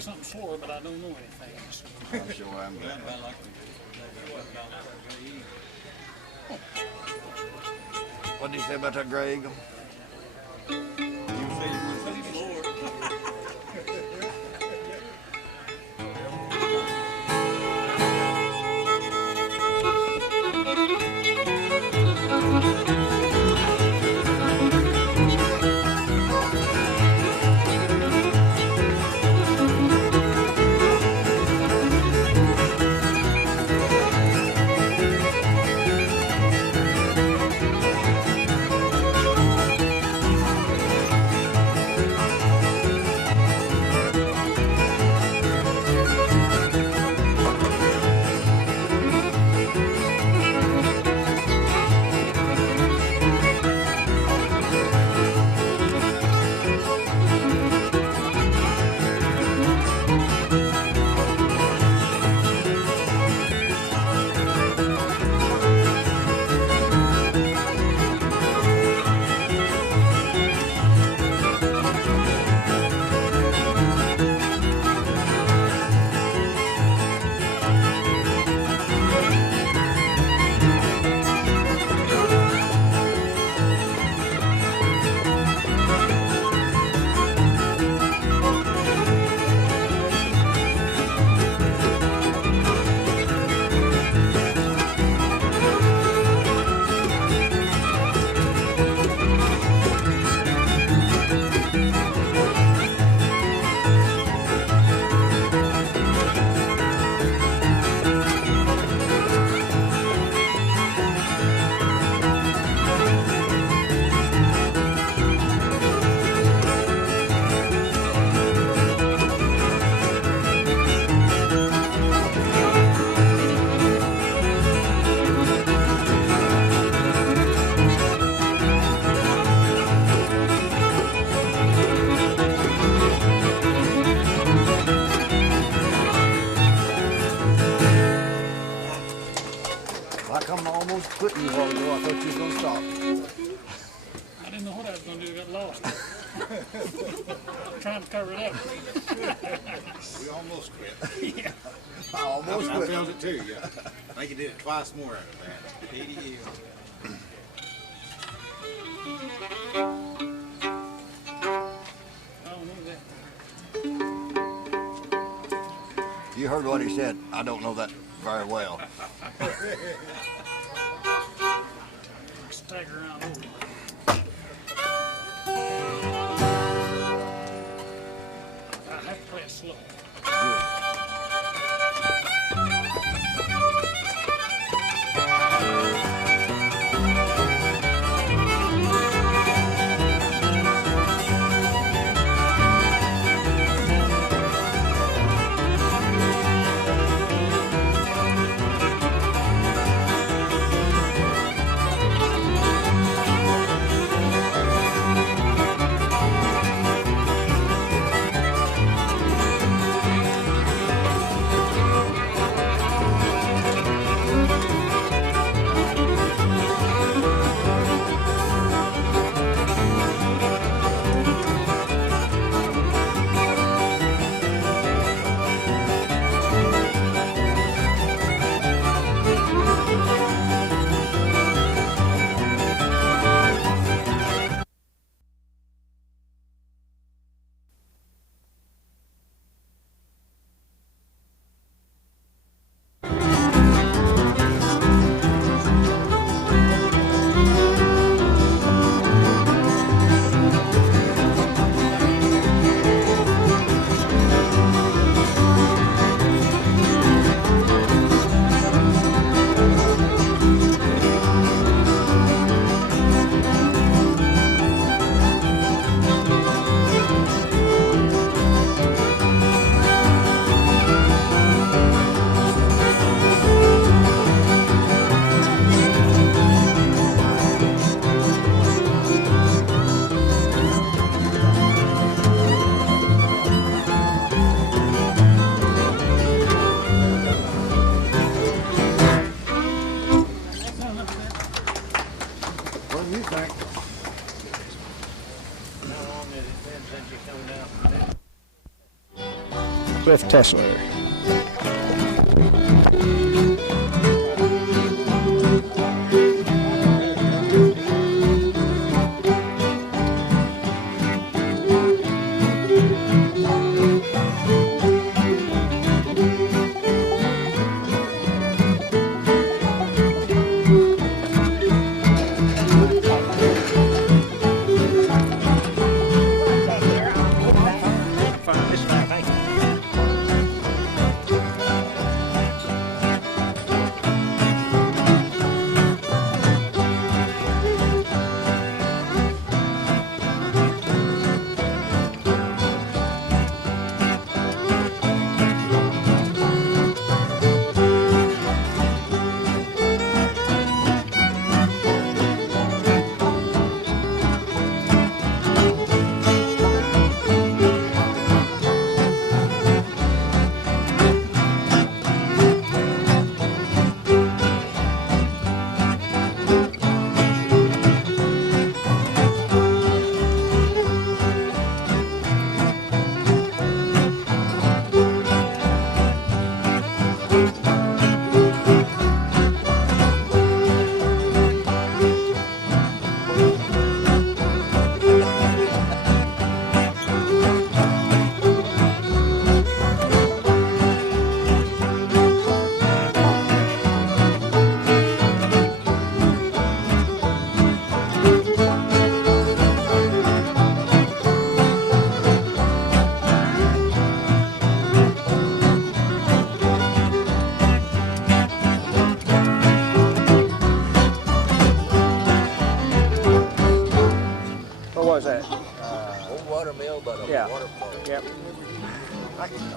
say something slower, but I don't know anything. So. I'm sure I'm glad. What did you say about that gray eagle? Quitting you a while ago. I thought you was going to stop. I didn't know what I was going to do. I got lost. I'm trying to cover it up. We almost quit. Yeah. I almost quit. I felt it too, yeah. I think you did it twice more after that. 80 years. I don't know that. You heard what he said. I don't know that very well. Stagger around over. I have to play it slow. Elizabeth Tessler.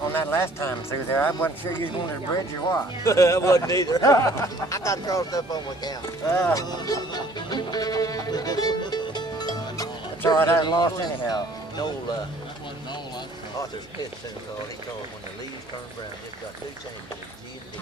On that last time through there, I wasn't sure you was going to the bridge or what. I wasn't either. I got crossed up on McCann. That's all right, I lost anyhow. No, Arthur Smith soon called. He called when the leaves turn brown. It's got two changes, G and D.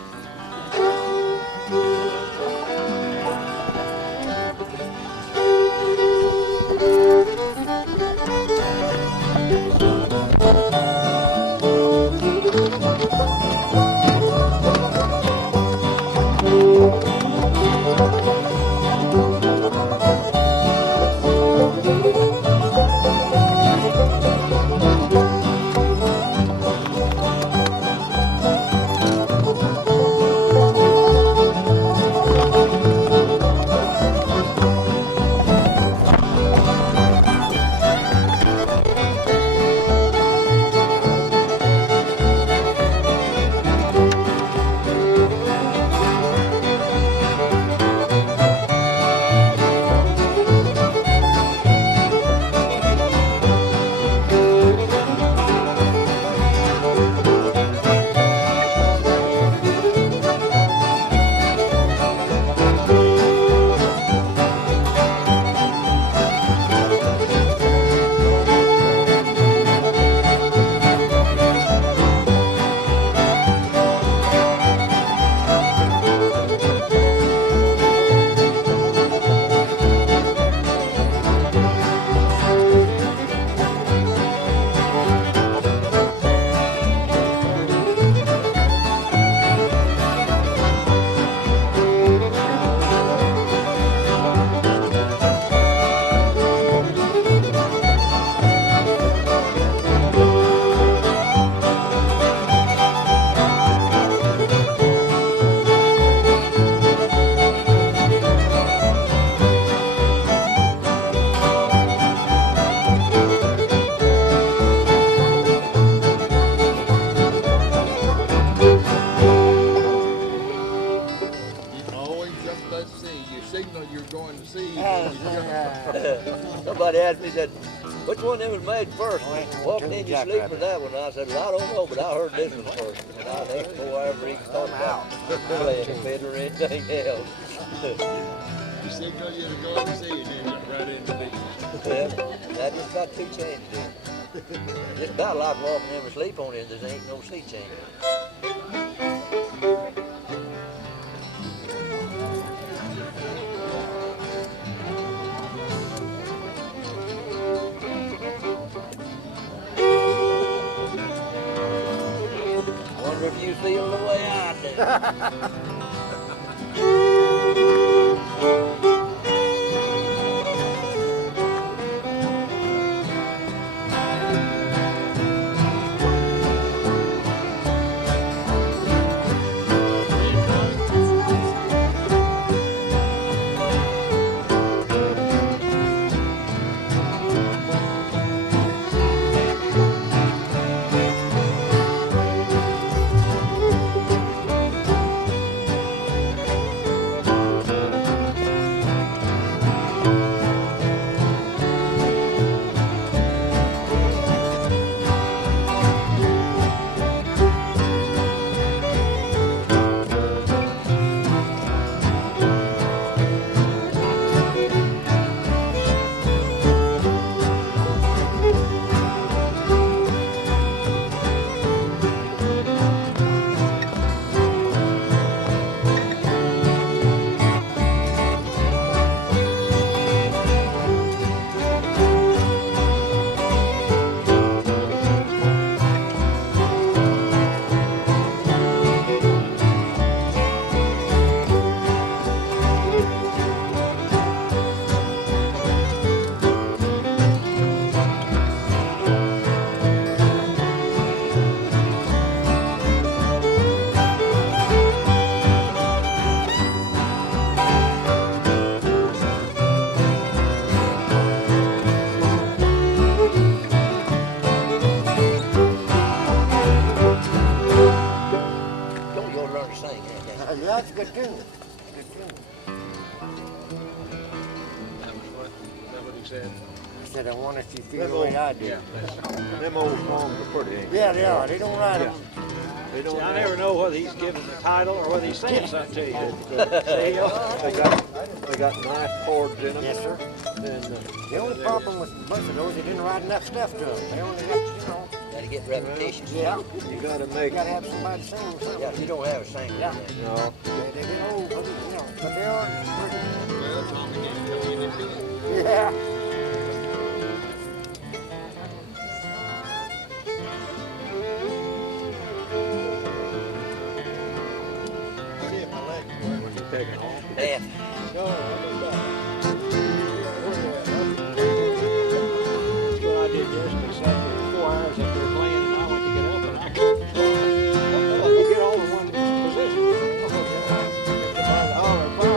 Somebody asked me, said, which one of them was made first? Walking in your sleep with that one. I said, well, I don't know, but I heard this one first. And I think before I ever even thought about playing a fiddle or anything else. You signal you to go and see it, and you right into the That just got two changes in. Just about like walking in and sleep on it, there ain't no seat change. if you feel the way I do. That's a good tune. Good tune. That what he said? I said, I wonder if you feel the way I do. Yeah, them old songs are pretty. Yeah, they are. They don't write them. They don't. See, I never know whether he's giving the title or whether he's saying something to you. They got nice chords in them. Yes, sir. And, the only problem with most of those, they didn't write enough stuff to them. They only got, you know. Gotta get repetition. Yeah. You gotta make. You gotta have somebody sing something. Yeah, you don't have a singer. Yeah. No. They get old, but, you know, but they are. Yeah. Yeah. No, I mean, that's what I did yesterday. Sat there 4 hours up there playing, and I went to get up, and I couldn't get all in one position. The holler fire, I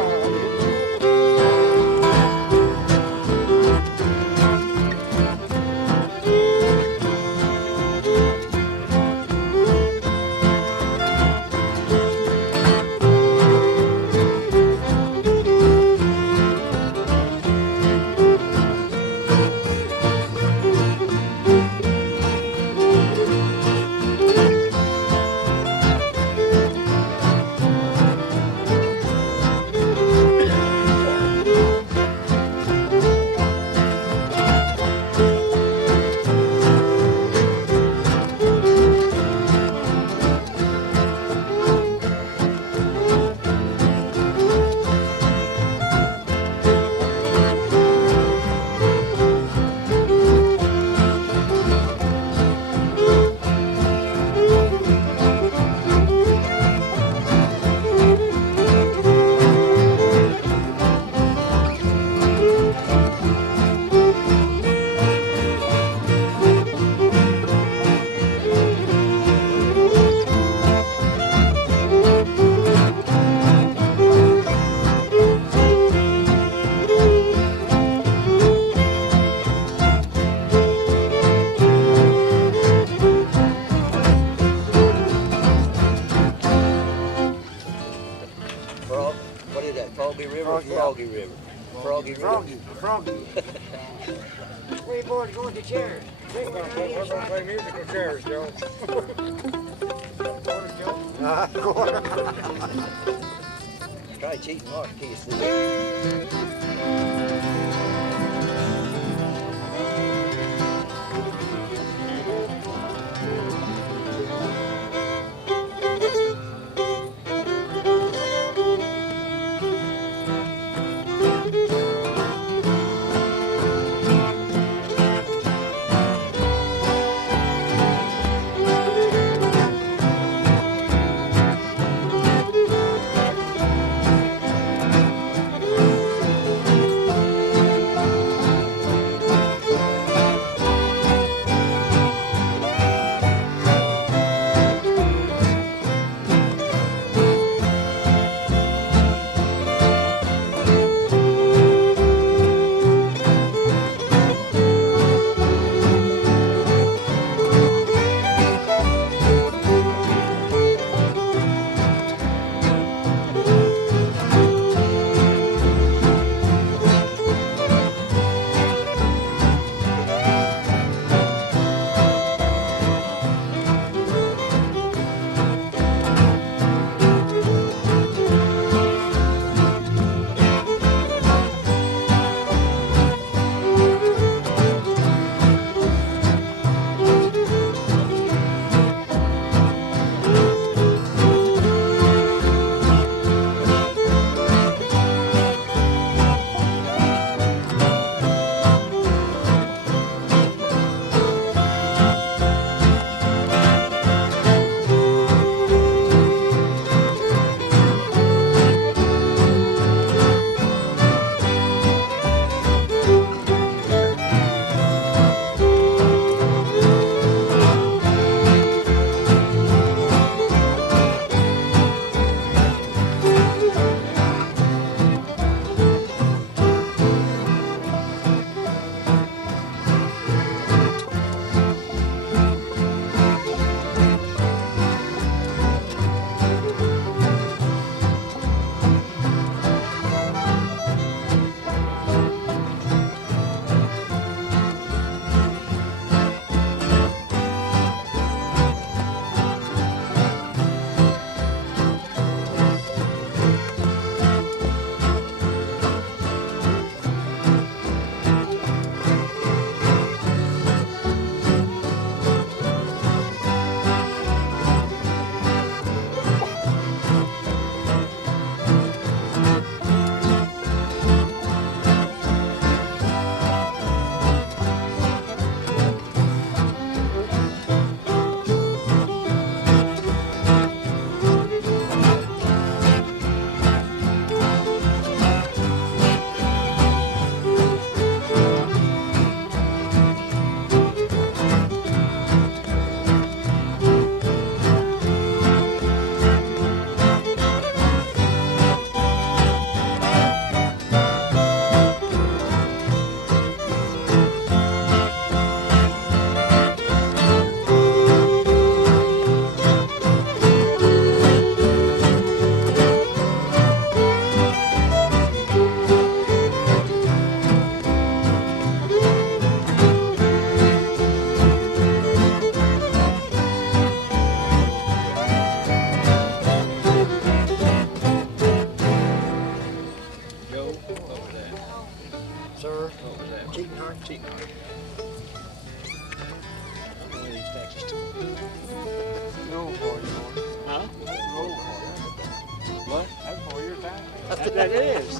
Froggy. Where you boys going to chairs? We're going to play musical chairs, Joe. Try cheating hard, kiss this.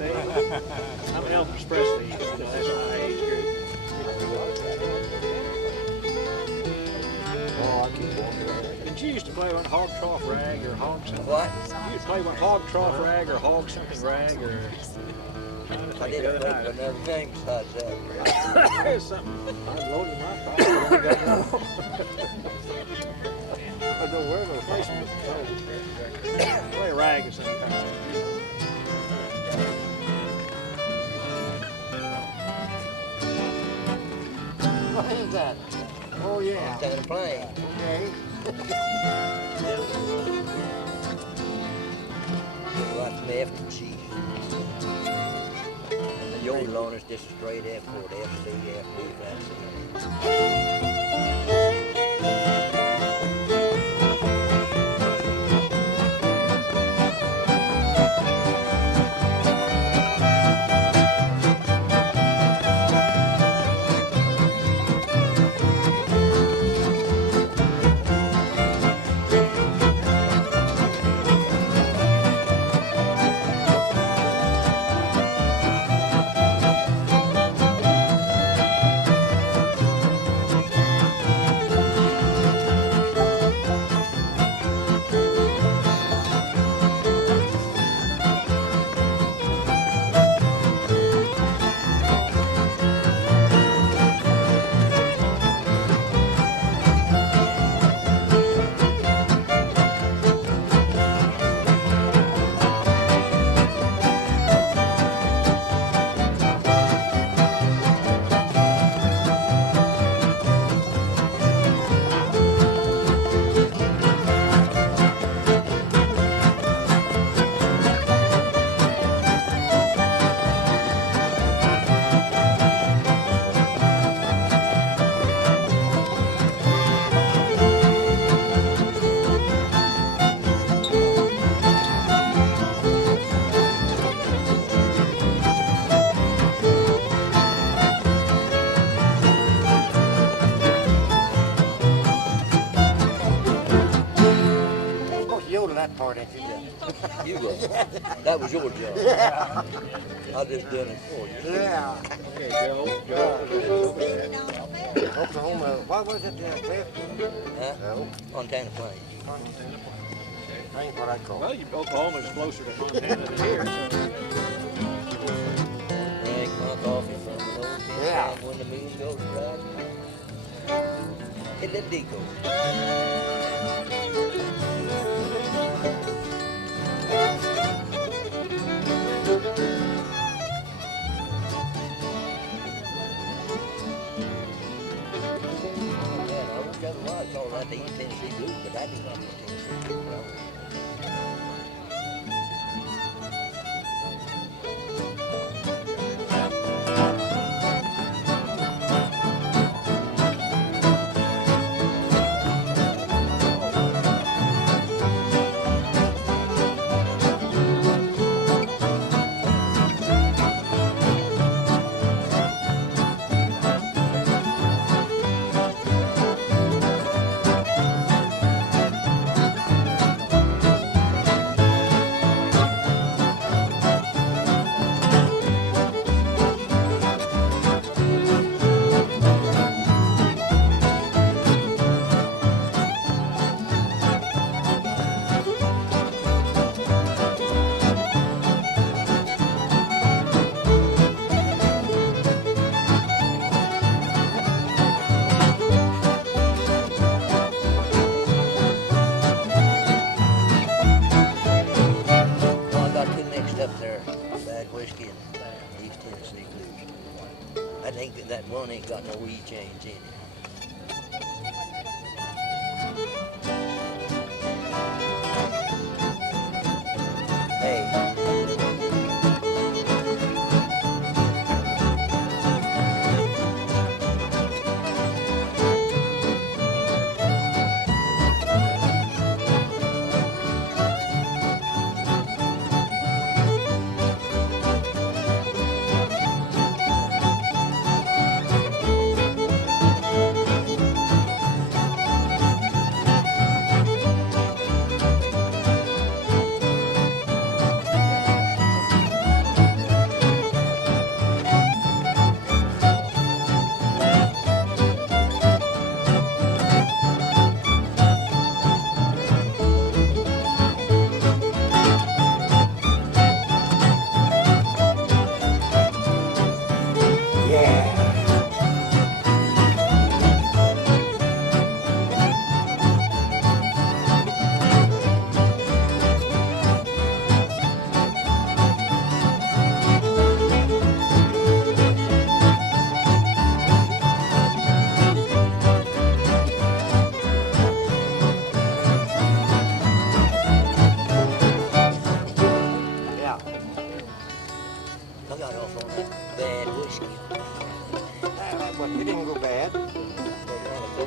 see? I'm an Elvis Presley, that's my age group. Oh, I keep walking. Did you used to play one hog trough rag or hog something? What? You used to play one hog trough rag or hog something rag or... I didn't think of another thing besides that. There's something. I loaded my car. I don't know where the replacement is. Play a rag or something. What is that? Oh, yeah. Instead of playing. Okay. Like some F and G. The yodel on is just straight F chord, F, C, F, B, flat, C. That part, ain't you? You will. That was your job. Yeah. I just done it for you. Yeah. Okay, Joe. Oklahoma, what was it? Fifth? Huh? Montana Plains. That ain't what I call it. Well, Oklahoma's closer to Montana than here, so... Drink my coffee from an old tin can when the moon goes right. Hit that deco. I call that the East Tennessee Blues, but that is not the Tennessee Blues. That one ain't got no E change in it.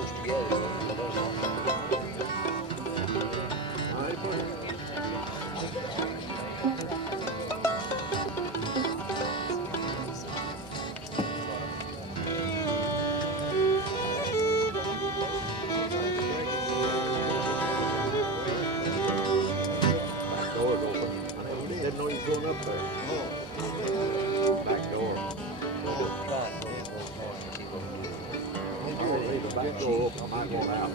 close together. Didn't know he was going up there. Back door. Leave the back door open, I might want out.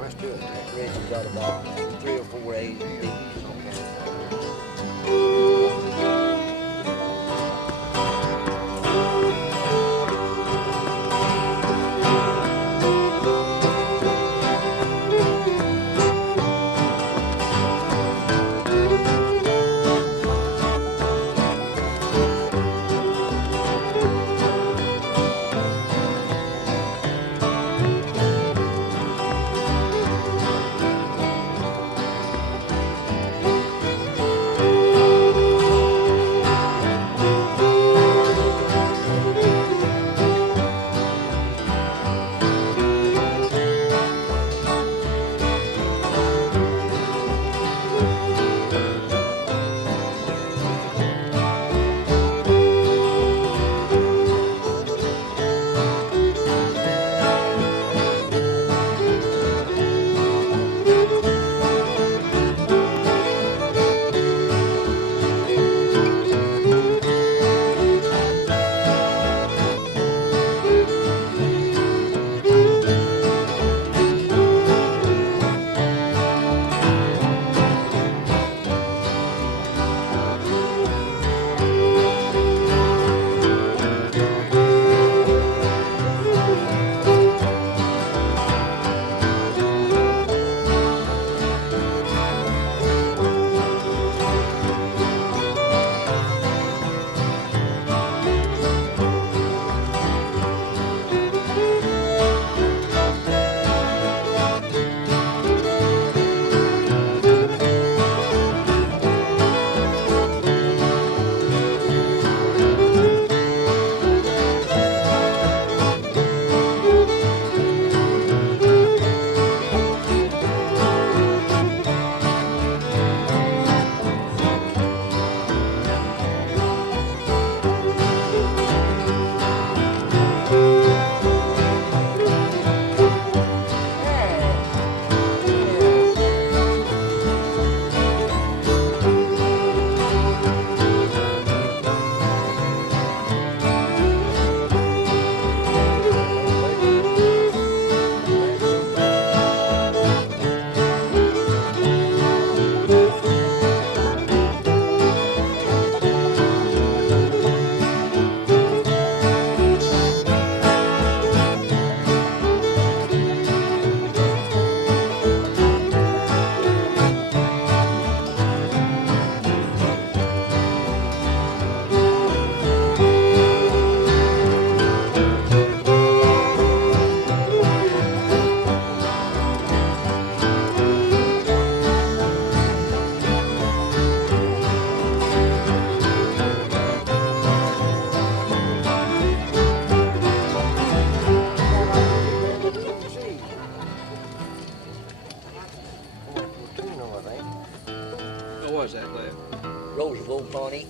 Let's do it. Reggie's got about 3 or 4 A's and B's. was that left? Roseville Pawnee.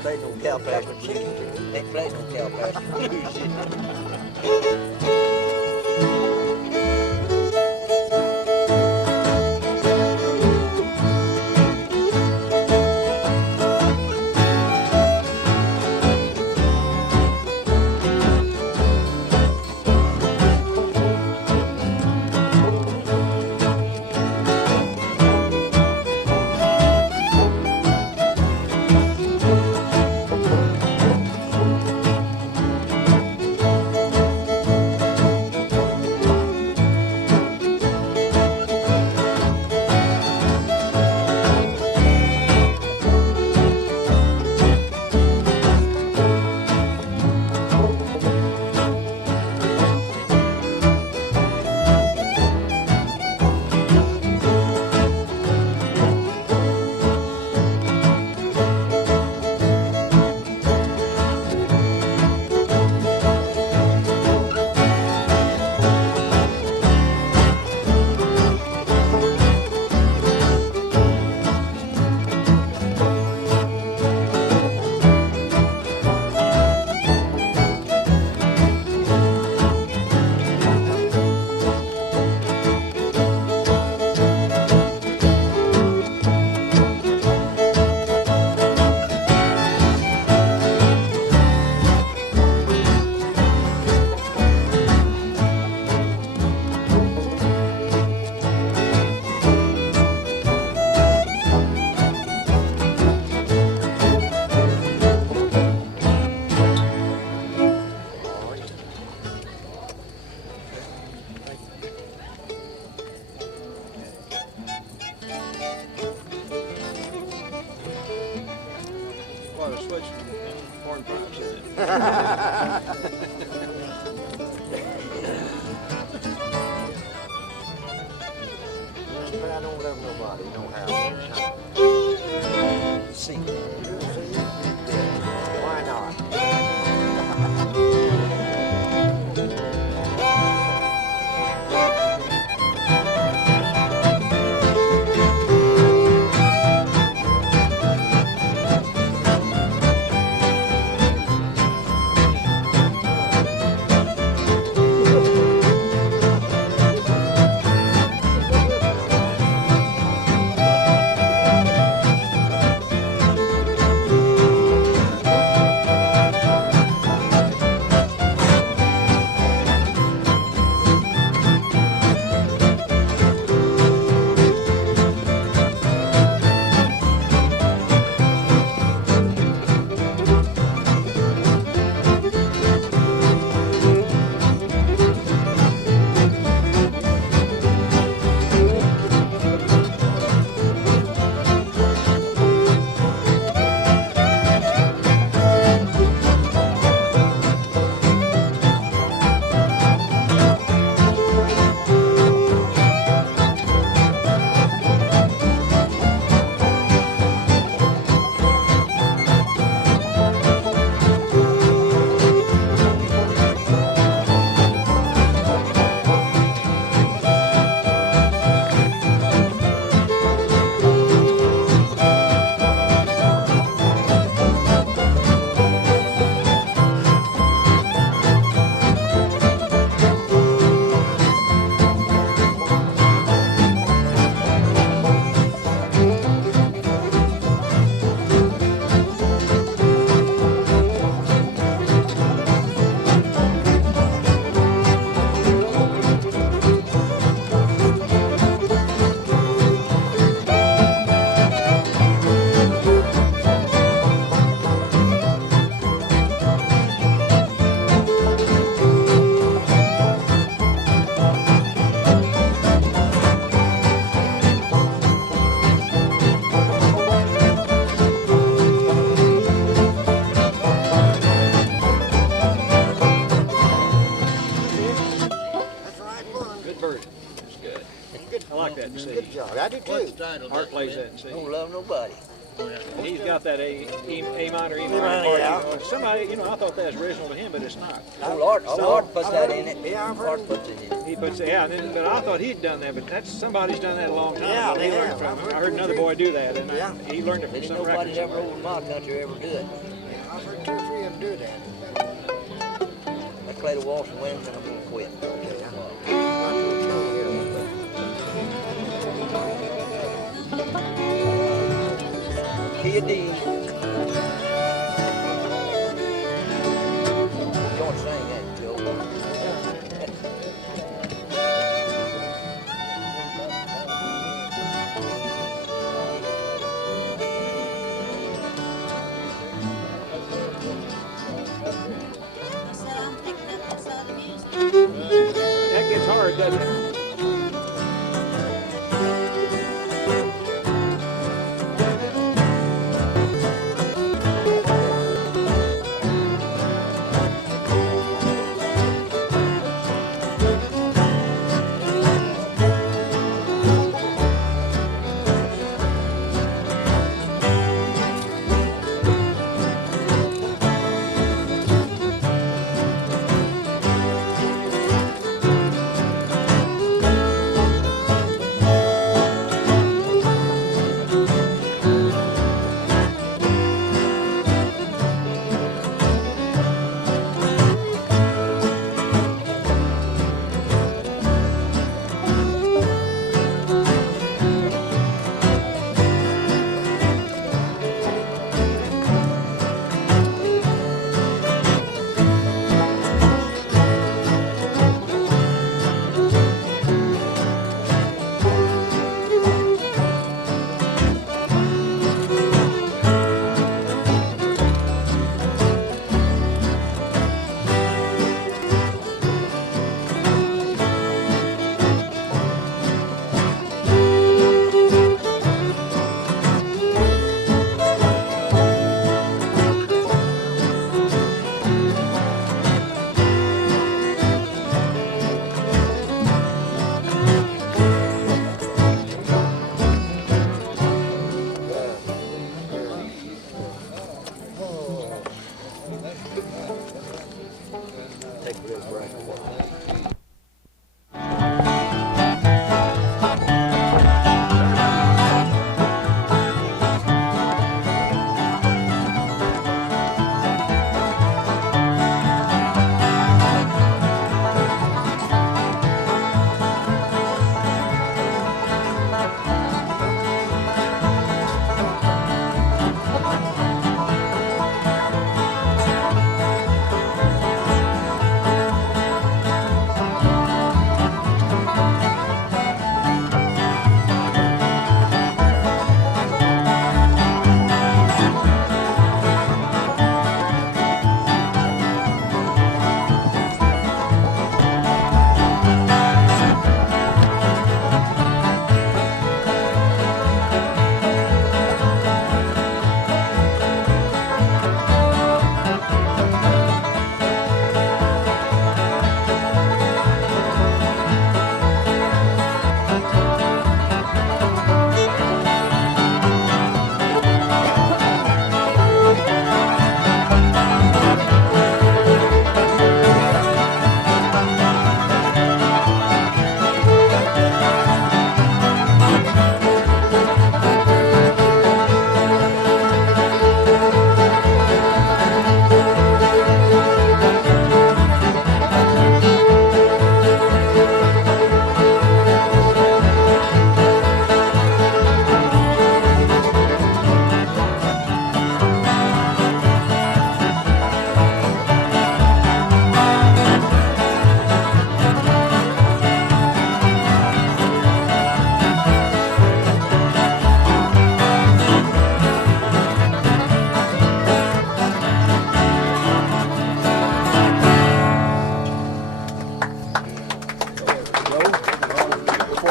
Played no cow pasture chicken. Ain't played no cow pasture blues. But I don't love nobody, no how. See. Why not? Good job. I do too. Art plays that. Don't love nobody. He's got that A minor, E minor minor, part. yeah. Somebody, I thought that was original to him, but it's not. Art puts that in it. Yeah, Art puts it in it. He puts, yeah, but I thought he'd done that, but somebody's done that a long time Yeah, ago. they He learned have. from it. I heard another boy do that, and he learned it from Ain't some nobody records. ever over in my country ever do it. I've heard 2 or 3 of them do that. I play the waltz and wins, and I'm gonna quit. Key of D. You don't sing that, Joe. That gets hard, doesn't it?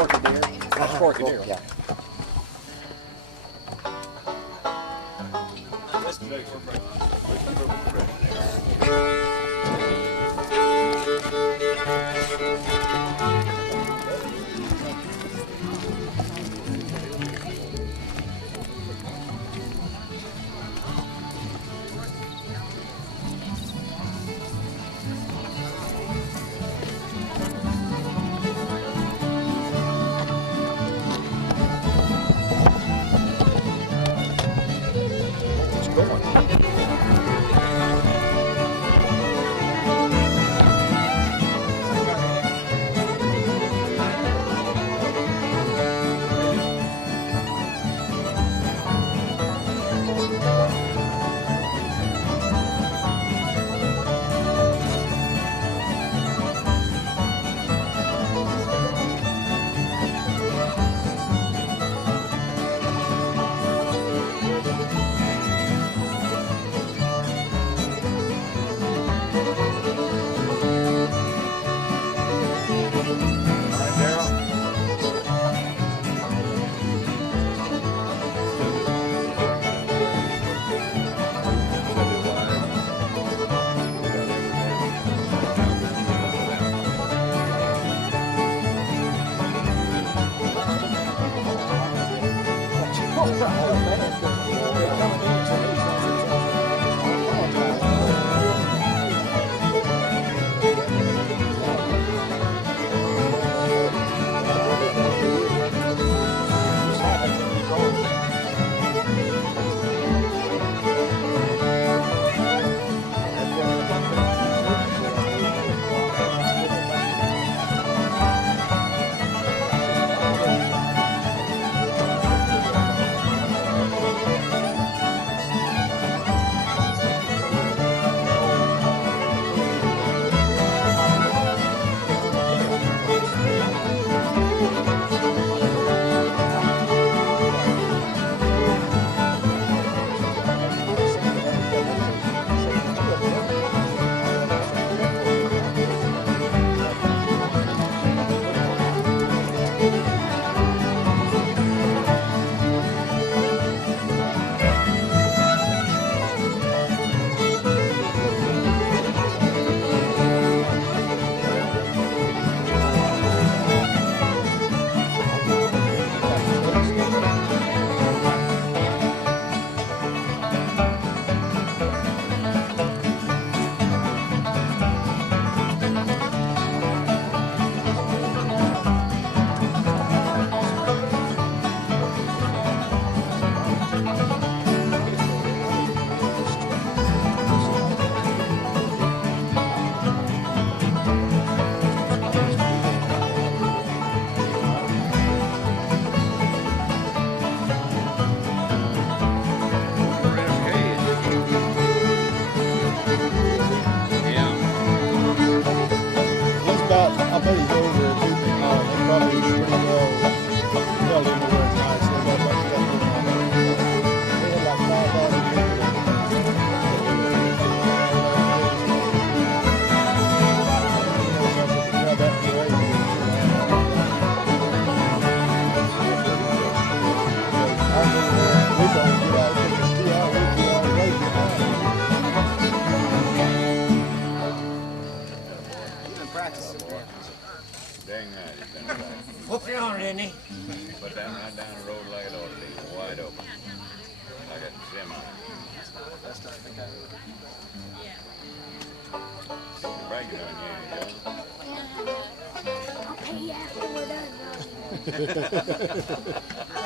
Corky deer. That's Corky deer. Yeah.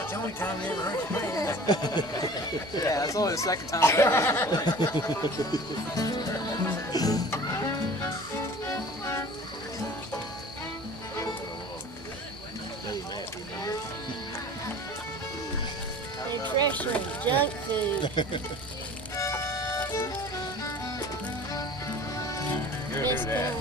That's the only time they ever heard you play that. Yeah, that's only the second time I've ever heard you They're treasuring junk food. Miss Gunn.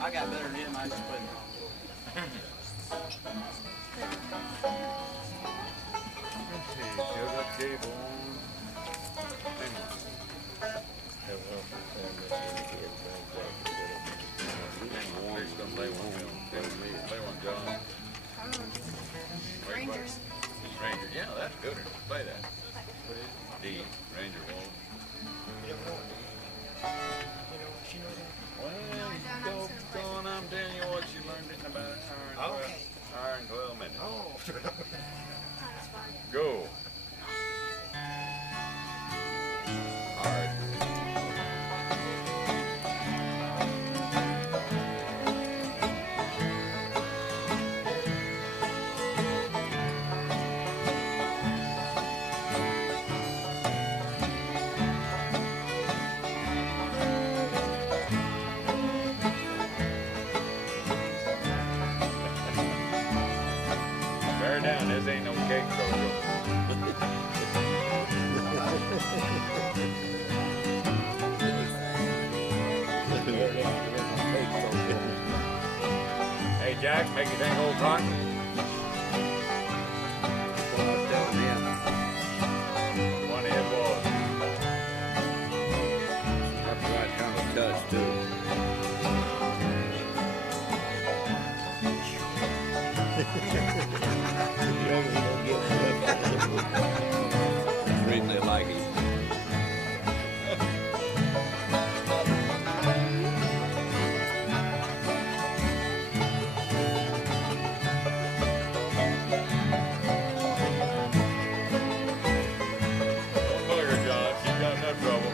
I got better than him, I just put Rangers. Ranger, yeah, that's good. Play that. D, Ranger Waltz. Well, doggone, I'm telling you what, you learned it in about an hour and 12 minutes. Oh. Go. All right. Bear down, this ain't no cake cocoa. Hey Jack, make you think old Cont? One it was. That's the right kind of touch too. Really like it. Don't bugger, John. She's got enough trouble.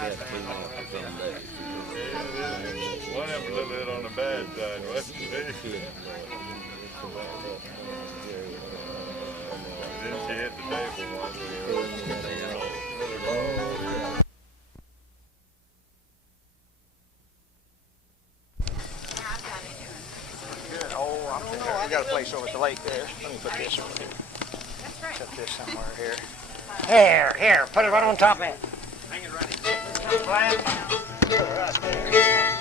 cat female for 10 days. One of them a little bit on the bad side, wasn't it? Didn't she hit the table once? Good. Oh, I'm sure. We got a place over at the lake there. Let me put this over here. Set this somewhere here. Here, put it right on top of it. Hang it right here. Right there.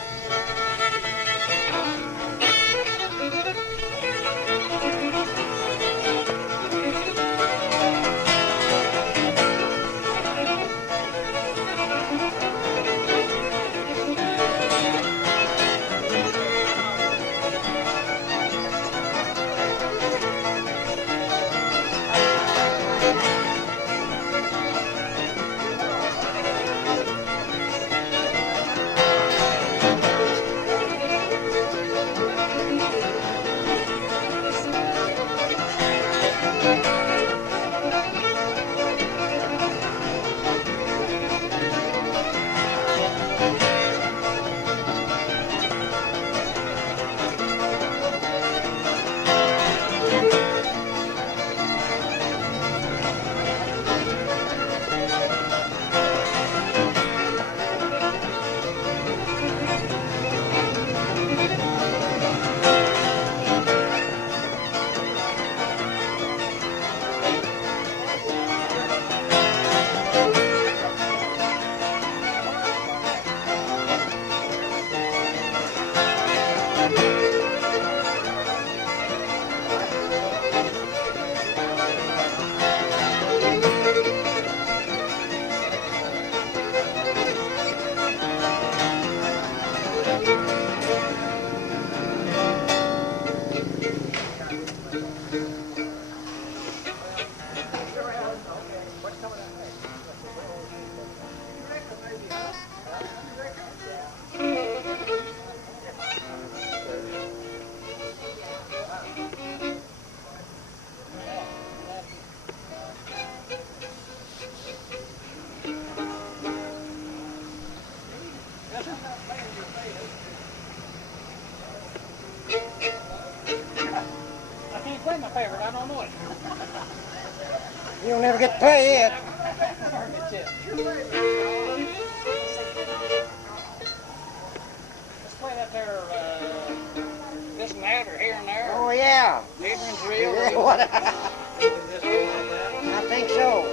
You don't ever get to play it. Let's play that there, this and that, or here and there. Oh, yeah. Neighboring's real. Yeah, what? I think so.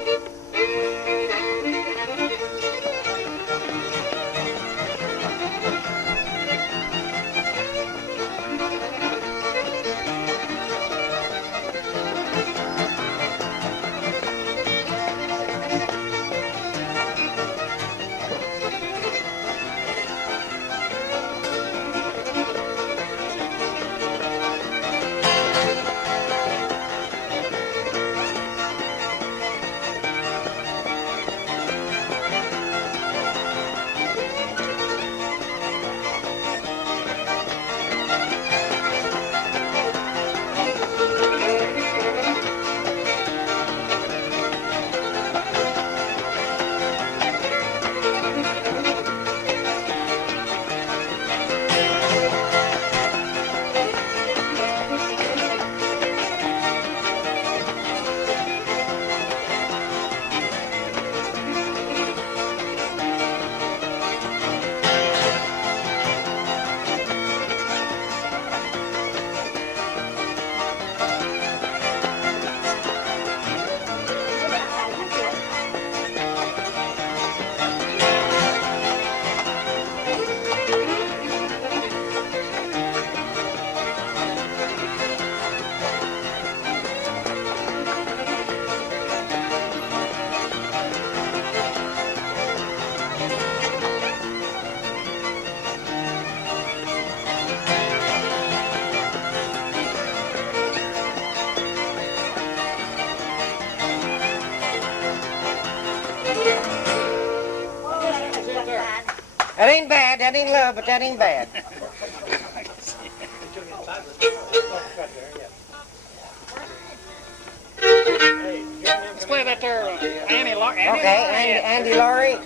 That ain't bad, that ain't love, but that ain't bad. Let's play that there, Andy Laurie. Okay, Andy Laurie.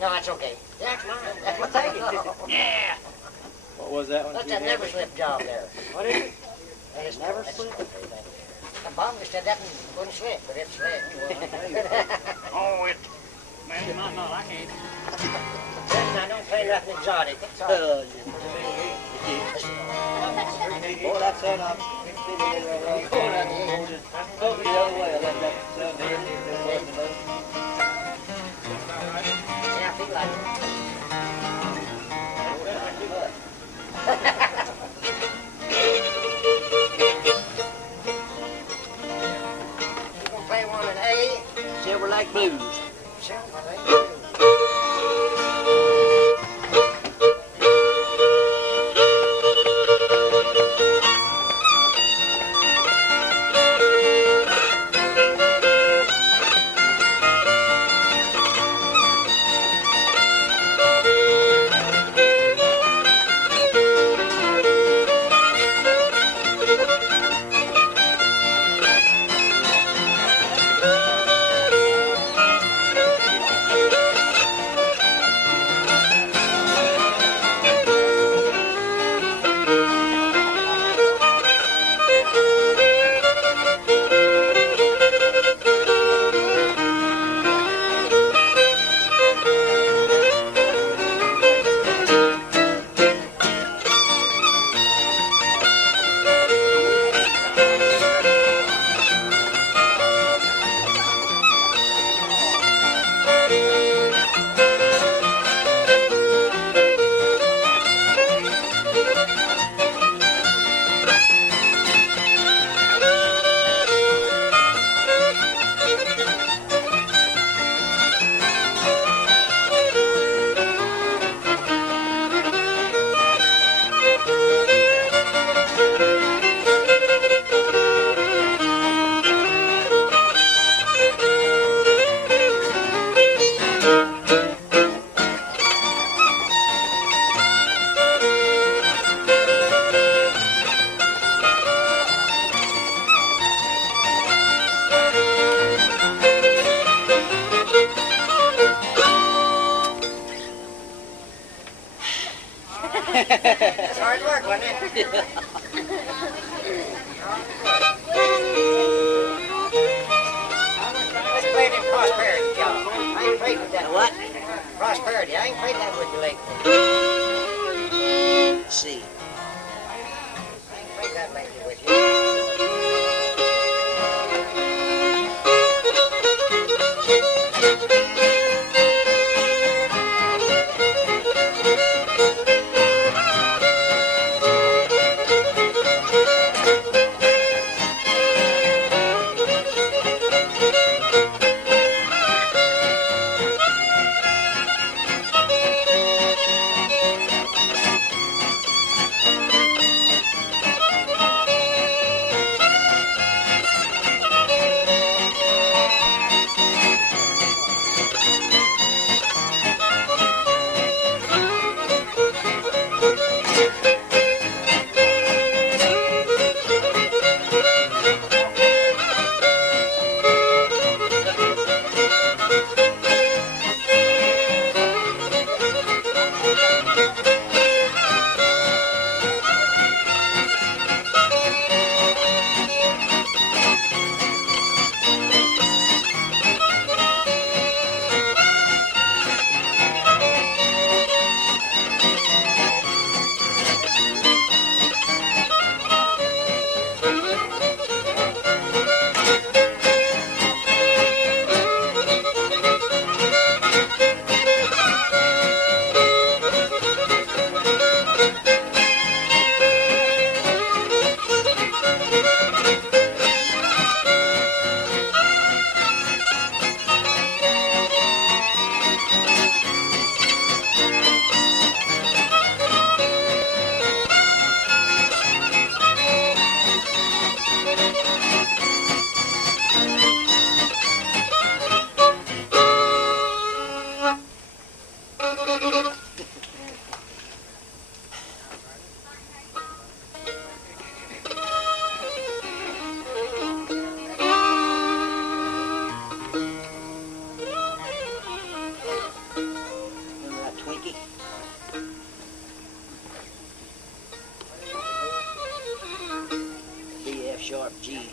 No, that's okay. That's mine. That's what I Yeah. What was that one? That's that never slip job there. What is it? It's never slip. The bomber said that one wouldn't slip, but it slipped. Oh, it. Man, you might not. I can't. I don't play nothing exotic. It's all right. Boy, that's it. I'm going the other way. I let that 7 here. Yeah, I feel like you gonna play one in A? Silver Lake Blues. Silver Lake Blues. That's hard work, wasn't it? Let's play them prosperity, y'all. I ain't played with that. What? Prosperity. I ain't played that with you lately. Let's see. I ain't played that lately with you. sharp G.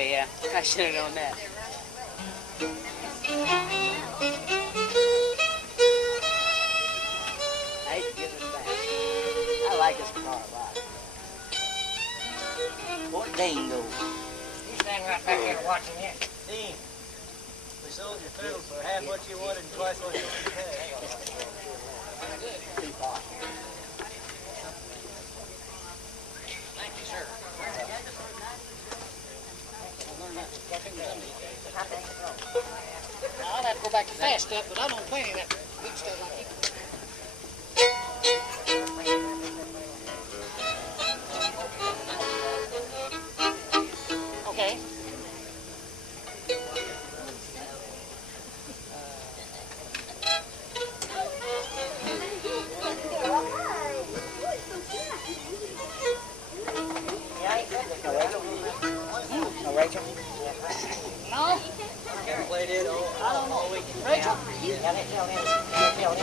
Okay, yeah. I should have known that. I hate to give this back. I like this car a lot. What Dean go? You standing right back there watching it. Dean, we sold your fiddle for half what you wanted and twice what you wanted to pay. Thank you, sir. I'll have to go back to fast stuff, but I don't play any of that weak stuff like you. Okay. Oh, Rachel? No? Played it all. I don't know. Rachel? Yeah, let's tell him. Let's tell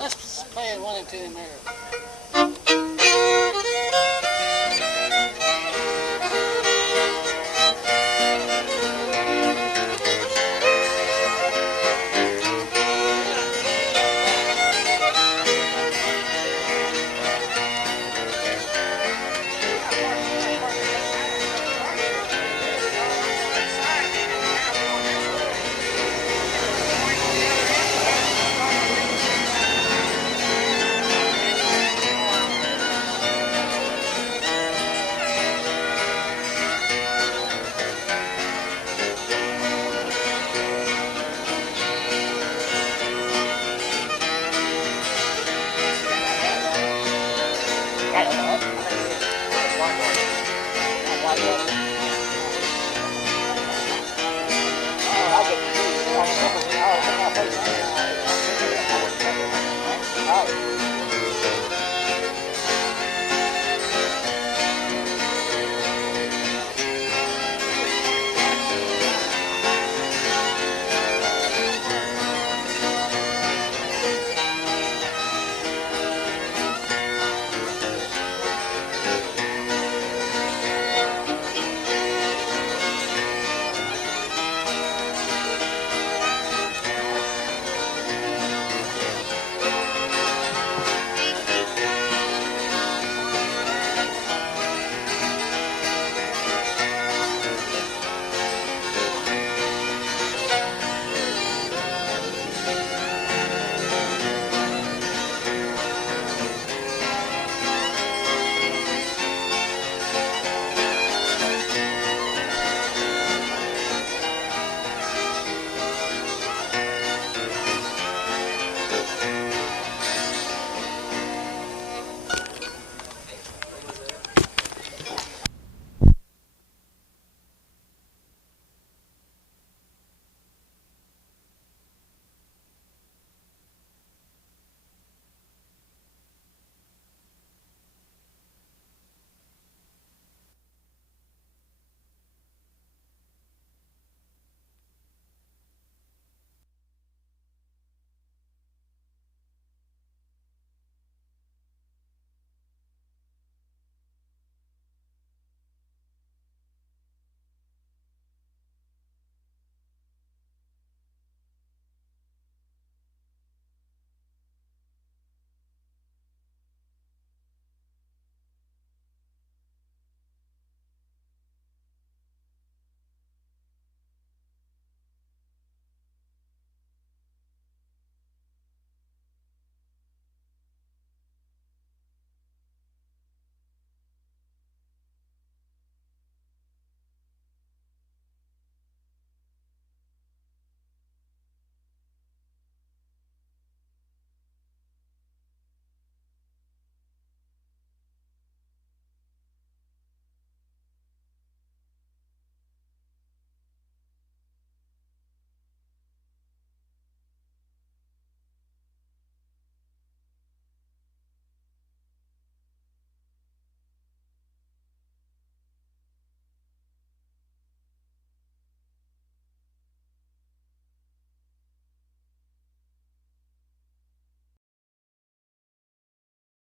Let's play one and two in there.